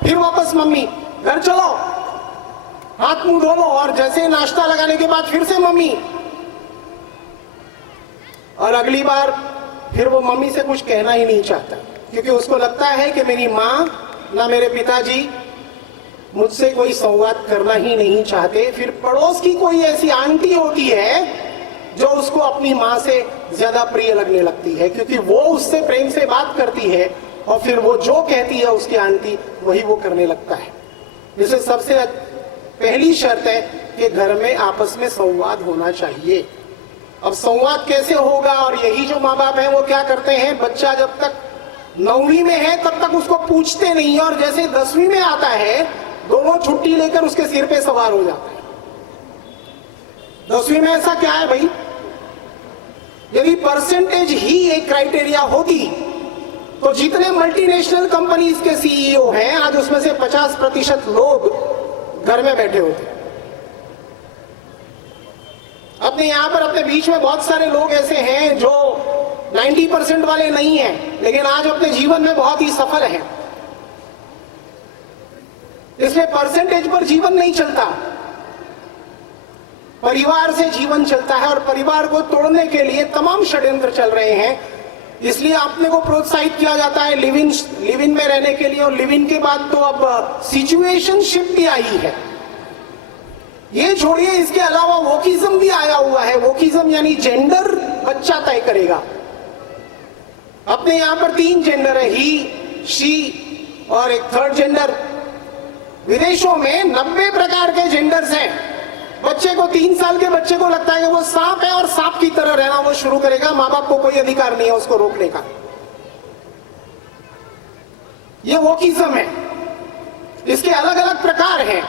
फिर वापस मम्मी घर चलो, हाथ मुंह धो लो, और जैसे नाश्ता लगाने के बाद फिर से मम्मी, और अगली बार फिर वो मम्मी से कुछ कहना ही नहीं चाहता, क्योंकि उसको लगता है कि मेरी माँ ना मेरे पिताजी मुझसे कोई संवाद करना ही नहीं चाहते। फिर पड़ोस की कोई ऐसी आंटी होती है जो उसको अपनी माँ से ज्यादा प्रिय लगने लगती है, क्योंकि वो उससे प्रेम से बात करती है और फिर वो जो कहती है उसकी आंटी वही वो करने लगता है। जिससे सबसे पहली शर्त है कि घर में आपस में संवाद होना चाहिए। अब संवाद कैसे होगा? और यही जो माँ बाप है वो क्या करते हैं, बच्चा जब तक 9वीं में है तब तक उसको पूछते नहीं, और जैसे 10वीं में आता है दोनों छुट्टी लेकर उसके सिर पे सवार हो जाते हैं। 10वीं में ऐसा क्या है भाई? यदि परसेंटेज ही एक क्राइटेरिया होती तो जितने मल्टीनेशनल कंपनीज के सीईओ हैं आज उसमें से 50% लोग घर में बैठे होते। अपने यहां पर अपने बीच में बहुत सारे लोग ऐसे हैं जो 90% वाले नहीं हैं, लेकिन आज अपने जीवन में बहुत ही सफल हैं। इसलिए परसेंटेज पर जीवन नहीं चलता, परिवार से जीवन चलता है, और परिवार को तोड़ने के लिए तमाम षड्यंत्र चल रहे हैं। इसलिए अपने को प्रोत्साहित किया जाता है लिव इन में रहने के लिए, और लिव इन के बाद तो अब सिचुएशनशिप भी आई है। ये छोड़िए, इसके अलावा वोकिज्म भी आया हुआ है। वोकिज्म यानी जेंडर बच्चा तय करेगा। अपने यहां पर 3 जेंडर है, ही, शी और एक थर्ड जेंडर। विदेशों में 90 प्रकार के जेंडर्स हैं। बच्चे को 3 साल के बच्चे को लगता है कि वो सांप है और सांप की तरह रहना वो शुरू करेगा। माँ बाप को कोई अधिकार नहीं है उसको रोकने का। ये वोकिज्म है। इसके अलग अलग प्रकार हैं।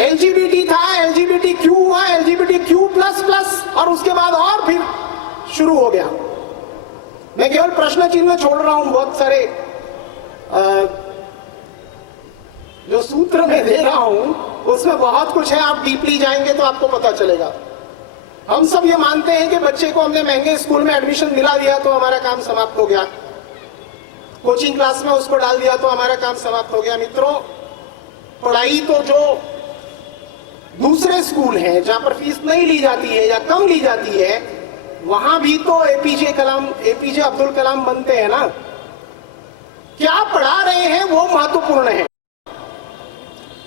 LGBT था, LGBTQ हुआ, LGBTQ++, और उसके बाद और फिर शुरू हो गया। मैं केवल प्रश्न चिन्ह छोड़ रहा हूं, बहुत सारे जो सूत्र मैं दे रहा हूं उसमें बहुत कुछ है। आप डीपली जाएंगे तो आपको पता चलेगा। हम सब ये मानते हैं कि बच्चे को हमने महंगे स्कूल में एडमिशन दिला दिया तो हमारा काम समाप्त हो गया, कोचिंग क्लास में उसको डाल दिया तो हमारा काम समाप्त हो गया। मित्रों, पढ़ाई तो जो दूसरे स्कूल हैं जहां पर फीस नहीं ली जाती है या कम ली जाती है, वहां भी तो एपीजे अब्दुल कलाम बनते हैं ना। क्या पढ़ा रहे हैं वो महत्वपूर्ण है।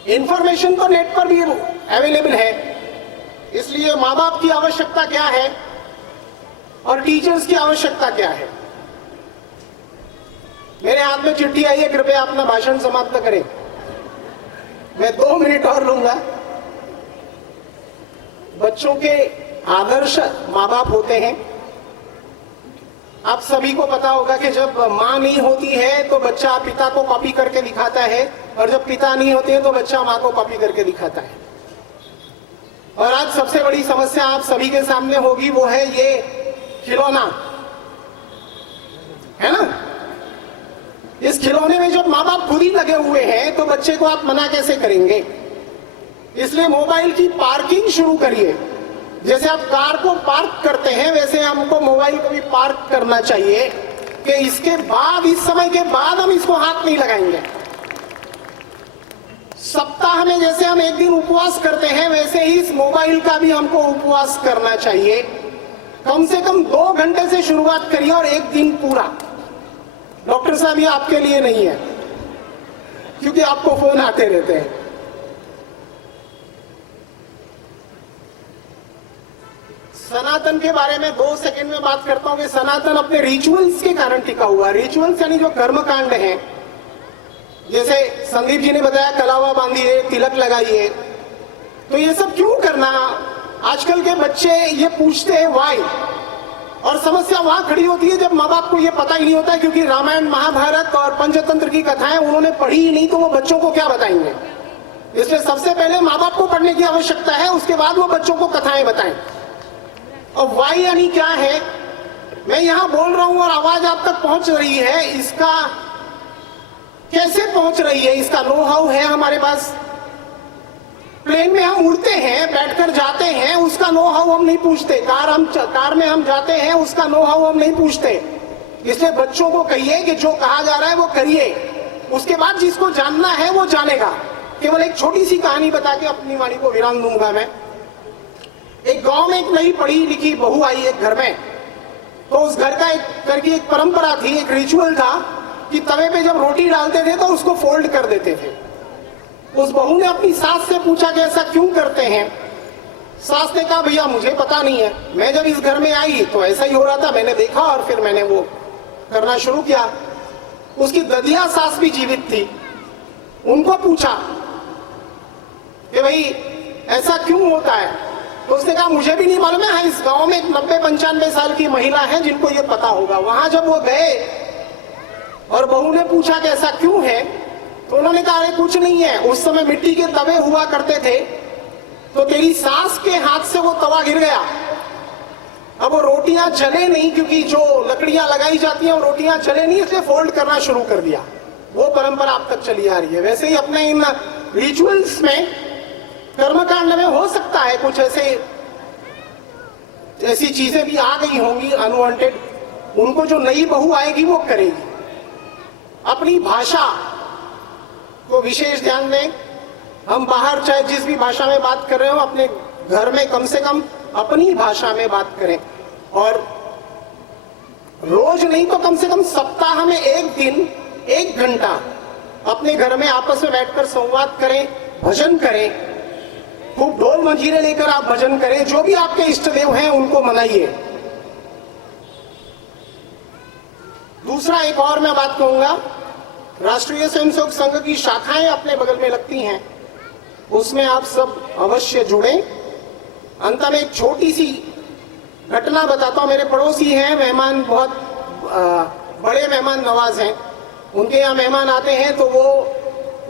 इंफॉर्मेशन तो नेट पर भी अवेलेबल है। इसलिए माँ बाप की आवश्यकता क्या है और टीचर्स की आवश्यकता क्या है। मेरे हाथ में चिट्ठी आई है, कृपया अपना भाषण समाप्त करें। मैं 2 मिनट और लूंगा। बच्चों के आदर्श माँ बाप होते हैं। आप सभी को पता होगा कि जब माँ नहीं होती है तो बच्चा पिता को कॉपी करके दिखाता है, और जब पिता नहीं होते हैं तो बच्चा माँ को कॉपी करके दिखाता है। और आज सबसे बड़ी समस्या आप सभी के सामने होगी, वो है ये खिलौना, है ना। इस खिलौने में जब माँ बाप खुद ही लगे हुए हैं तो बच्चे को आप मना कैसे करेंगे। इसलिए मोबाइल की पार्किंग शुरू करिए। जैसे आप कार को पार्क करते हैं वैसे हमको मोबाइल को भी पार्क करना चाहिए कि इसके बाद, इस समय के बाद हम इसको हाथ नहीं लगाएंगे। सप्ताह में जैसे हम एक दिन उपवास करते हैं, वैसे ही इस मोबाइल का भी हमको उपवास करना चाहिए। कम से कम 2 घंटे से शुरुआत करिए और एक दिन पूरा। डॉक्टर साहब ये आपके लिए नहीं है, क्योंकि आपको फोन आते रहते हैं। सनातन के बारे में 2 सेकंड में बात करता हूं कि सनातन अपने रिचुअल्स के कारण टिका हुआ है। रिचुअल्स यानी जो कर्मकांड हैं, जैसे संदीप जी ने बताया कलावा बांधिए, तिलक लगाइए, तो ये सब क्यों करना? आजकल के बच्चे ये पूछते हैं वाई, और समस्या वहां खड़ी होती है जब माँ बाप को ये पता ही नहीं होता, क्योंकि रामायण महाभारत और पंचतंत्र की कथाएं उन्होंने पढ़ी ही नहीं, तो वो बच्चों को क्या बताएंगे। इसलिए सबसे पहले माँ बाप को पढ़ने की आवश्यकता है, उसके बाद वो बच्चों को कथाएं बताएं। और वाई यानी क्या है, मैं यहां बोल रहा हूं और आवाज आप तक पहुंच रही है, इसका कैसे पहुंच रही है, इसका नो हाउ है हमारे पास। प्लेन में हम उड़ते हैं, बैठकर जाते हैं, उसका नो हाउ हम नहीं पूछते। कार में हम जाते हैं, उसका नो हाउ हम नहीं पूछते। इसलिए बच्चों को कहिए कि जो कहा जा रहा है वो करिए, उसके बाद जिसको जानना है वो जानेगा। केवल एक छोटी सी कहानी बता के अपनी वाणी को विराम दूंगा मैं। एक गांव में एक नई पढ़ी लिखी बहू आई एक घर में, तो उस घर की एक परंपरा थी, एक रिचुअल था कि तवे पे जब रोटी डालते थे तो उसको फोल्ड कर देते थे। उस बहू ने अपनी सास से पूछा कि ऐसा क्यों करते हैं। सास ने कहा भैया मुझे पता नहीं है, मैं जब इस घर में आई तो ऐसा ही हो रहा था, मैंने देखा और फिर मैंने वो करना शुरू किया। उसकी ददिया सास भी जीवित थी, उनको पूछा कि भाई ऐसा क्यों होता है, तो उसने कहा मुझे भी नहीं मालूम है। हाँ, इस गांव में एक 90-95 साल की महिला है जिनको ये पता होगा। वहां जब वो गए और बहू ने पूछा कि ऐसा क्यों है, तो उन्होंने कहा अरे कुछ नहीं है, उस समय मिट्टी के तवे हुआ करते थे, तो तेरी सास के हाथ से वो तवा गिर गया। अब वो रोटियां जले नहीं, क्योंकि जो लकड़ियां लगाई जाती हैं वो रोटियां जले नहीं, इसलिए फोल्ड करना शुरू कर दिया। वो परंपरा अब तक चली आ रही है। वैसे ही अपने इन रिचुअल्स में, कर्मकांड में हो सकता है कुछ ऐसी चीजें भी आ गई होंगी अनवांटेड, उनको जो नई बहू आएगी वो करेगी। अपनी भाषा को विशेष ध्यान दें। हम बाहर चाहे जिस भी भाषा में बात कर रहे हो, अपने घर में कम से कम अपनी भाषा में बात करें, और रोज नहीं तो कम से कम सप्ताह में एक दिन 1 घंटा अपने घर में आपस में बैठकर संवाद करें, भजन करें। खूब ढोल मंजीरे लेकर आप भजन करें, जो भी आपके इष्ट देव हैं उनको मनाइए। दूसरा एक और मैं बात कहूंगा, राष्ट्रीय स्वयंसेवक संघ की शाखाएं अपने बगल में लगती हैं, उसमें आप सब अवश्य जुड़ें। अंत में एक छोटी सी घटना बताता हूं। मेरे पड़ोसी हैं, मेहमान बहुत बड़े मेहमान नवाज हैं। उनके यहाँ मेहमान आते हैं तो वो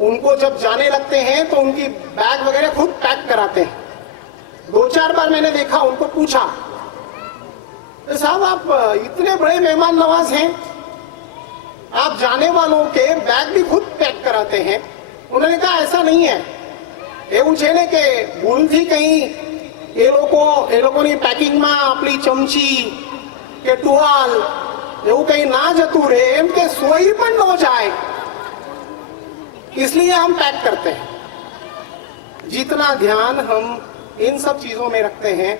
उनको जब जाने लगते हैं तो उनकी बैग वगैरह खुद पैक कराते हैं। 2-4 बार मैंने देखा, उनको पूछा तो साहब आप इतने बड़े मेहमान नवाज हैं, आप जाने वालों के बैग भी खुद पैक कराते हैं। उन्होंने कहा ऐसा नहीं है, એવું છે ને કે ભૂલથી કहीं એ લોકોની પેકિંગમાં આપણી ચમચી કે ટુવાલ એવું કहीं ના જતું રહે, એમ કે સોઈ પણ ન જાય, इसलिए हम पैक करते हैं। जितना ध्यान हम इन सब चीजों में रखते हैं,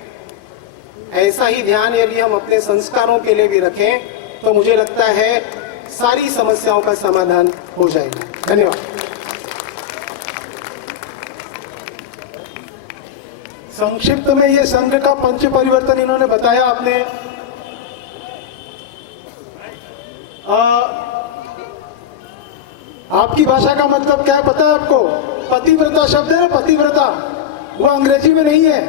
ऐसा ही ध्यान यदि हम अपने संस्कारों के लिए भी रखें तो मुझे लगता है सारी समस्याओं का समाधान हो जाएगा। धन्यवाद। संक्षिप्त में ये संघ का पंच परिवर्तन इन्होंने बताया। आपने आपकी भाषा का मतलब क्या है पता है आपको? पतिव्रता शब्द है ना, पतिव्रता, वो अंग्रेजी में नहीं है,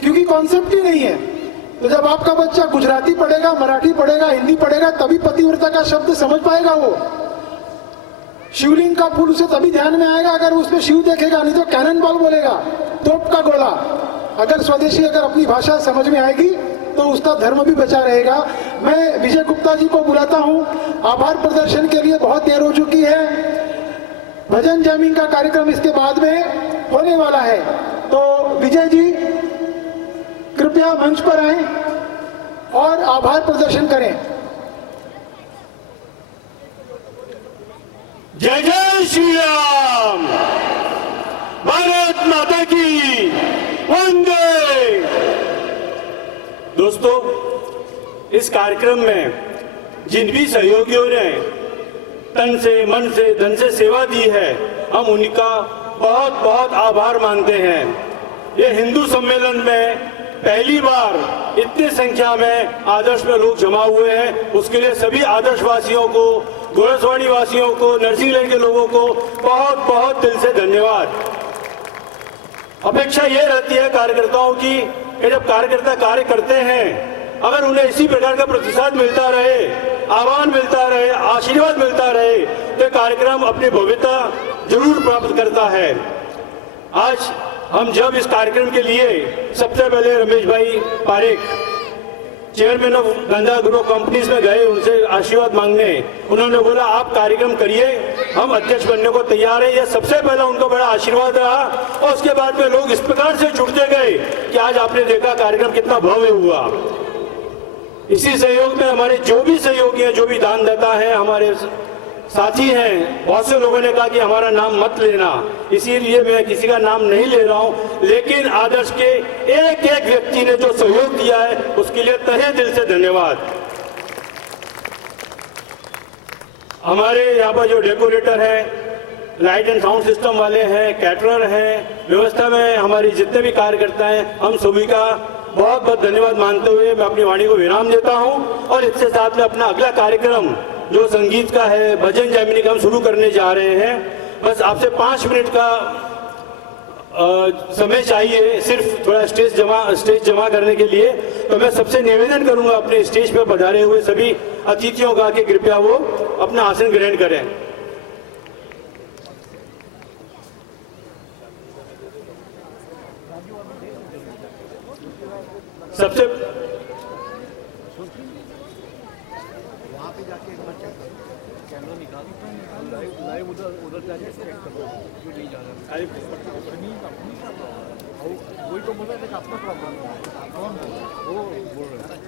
क्योंकि कॉन्सेप्ट ही नहीं है। तो जब आपका बच्चा गुजराती पढ़ेगा, मराठी पढ़ेगा, हिंदी पढ़ेगा, तभी पतिव्रता का शब्द समझ पाएगा। वो शिवलिंग का फूल उसे तभी ध्यान में आएगा अगर उसमें शिव देखेगा, नहीं तो कैनन बॉल बोलेगा, तोप का गोला। अगर स्वदेशी अगर अपनी भाषा समझ में आएगी तो उसका धर्म भी बचा रहेगा। मैं विजय गुप्ता जी को बुलाता हूं। आभार प्रदर्शन के लिए बहुत देर हो चुकी है। भजन जैमिंग का कार्यक्रम इसके बाद में होने वाला है, तो विजय जी कृपया मंच पर आएं और आभार प्रदर्शन करें। जय जय श्री राम। भारत माता की वंदे। दोस्तों, इस कार्यक्रम में जिन भी सहयोगियों ने तन से, मन से, धन से सेवा दी है, हम उनका बहुत बहुत आभार मानते हैं। ये हिंदू सम्मेलन में पहली बार इतनी संख्या में आदर्श में लोग जमा हुए हैं, उसके लिए सभी आदर्शवासियों को, गोरसवाड़ी वासियों को, नरसिंह लेन के लोगों को बहुत बहुत दिल से धन्यवाद। अपेक्षा ये रहती है कार्यकर्ताओं की कि जब कार्यकर्ता कार्य करते हैं, अगर उन्हें इसी प्रकार का प्रतिसाद मिलता रहे, आह्वान मिलता रहे, आशीर्वाद मिलता रहे, तो कार्यक्रम अपनी भव्यता जरूर प्राप्त करता है। आज हम जब इस कार्यक्रम के लिए सबसे पहले रमेश भाई Parekh, chairman of Ganga group companies में गए, उनसे आशीर्वाद मांगने, उन्होंने बोला आप कार्यक्रम करिए, हम अध्यक्ष बनने को तैयार हैं। यह सबसे पहला उनका बड़ा आशीर्वाद रहा और उसके बाद में लोग इस प्रकार से जुड़ते गए कि आज आपने देखा कार्यक्रम कितना भव्य हुआ। इसी सहयोग में हमारे जो भी सहयोगी हैं, जो भी दानदाता हैं, हमारे साथी हैं, बहुत से लोगों ने कहा कि हमारा नाम मत लेना, इसीलिए मैं किसी का नाम नहीं ले रहा हूं, लेकिन आदर्श के एक एक व्यक्ति ने जो सहयोग दिया है उसके लिए तहे दिल से धन्यवाद। हमारे यहाँ पर जो डेकोरेटर है, लाइट एंड साउंड सिस्टम वाले हैं, कैटरर हैं, व्यवस्था में हमारी जितने भी कार्यकर्ता हैं, हम सभी का बहुत बहुत धन्यवाद मानते हुए मैं अपनी वाणी को विराम देता हूं और इसके साथ में अपना अगला कार्यक्रम जो संगीत का है, भजन जैमिनी का हम शुरू करने जा रहे हैं। बस आपसे 5 मिनट का समय चाहिए सिर्फ थोड़ा स्टेज जमा करने के लिए। तो मैं सबसे निवेदन करूंगा अपने स्टेज पर पधारे हुए सभी अतिथियों का कि कृपया वो अपना आसन ग्रहण करें। सबसे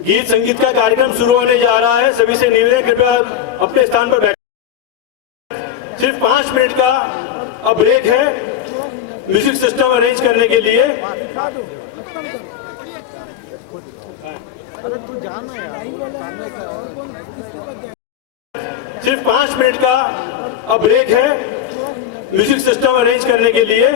गीत संगीत का कार्यक्रम शुरू होने जा रहा है। सभी से निवेदन कृपया अपने स्थान पर बैठें। सिर्फ 5 मिनट का अब ब्रेक है म्यूजिक सिस्टम अरेंज करने के लिए। सिर्फ 5 मिनट का अब ब्रेक है म्यूजिक सिस्टम अरेंज करने के लिए।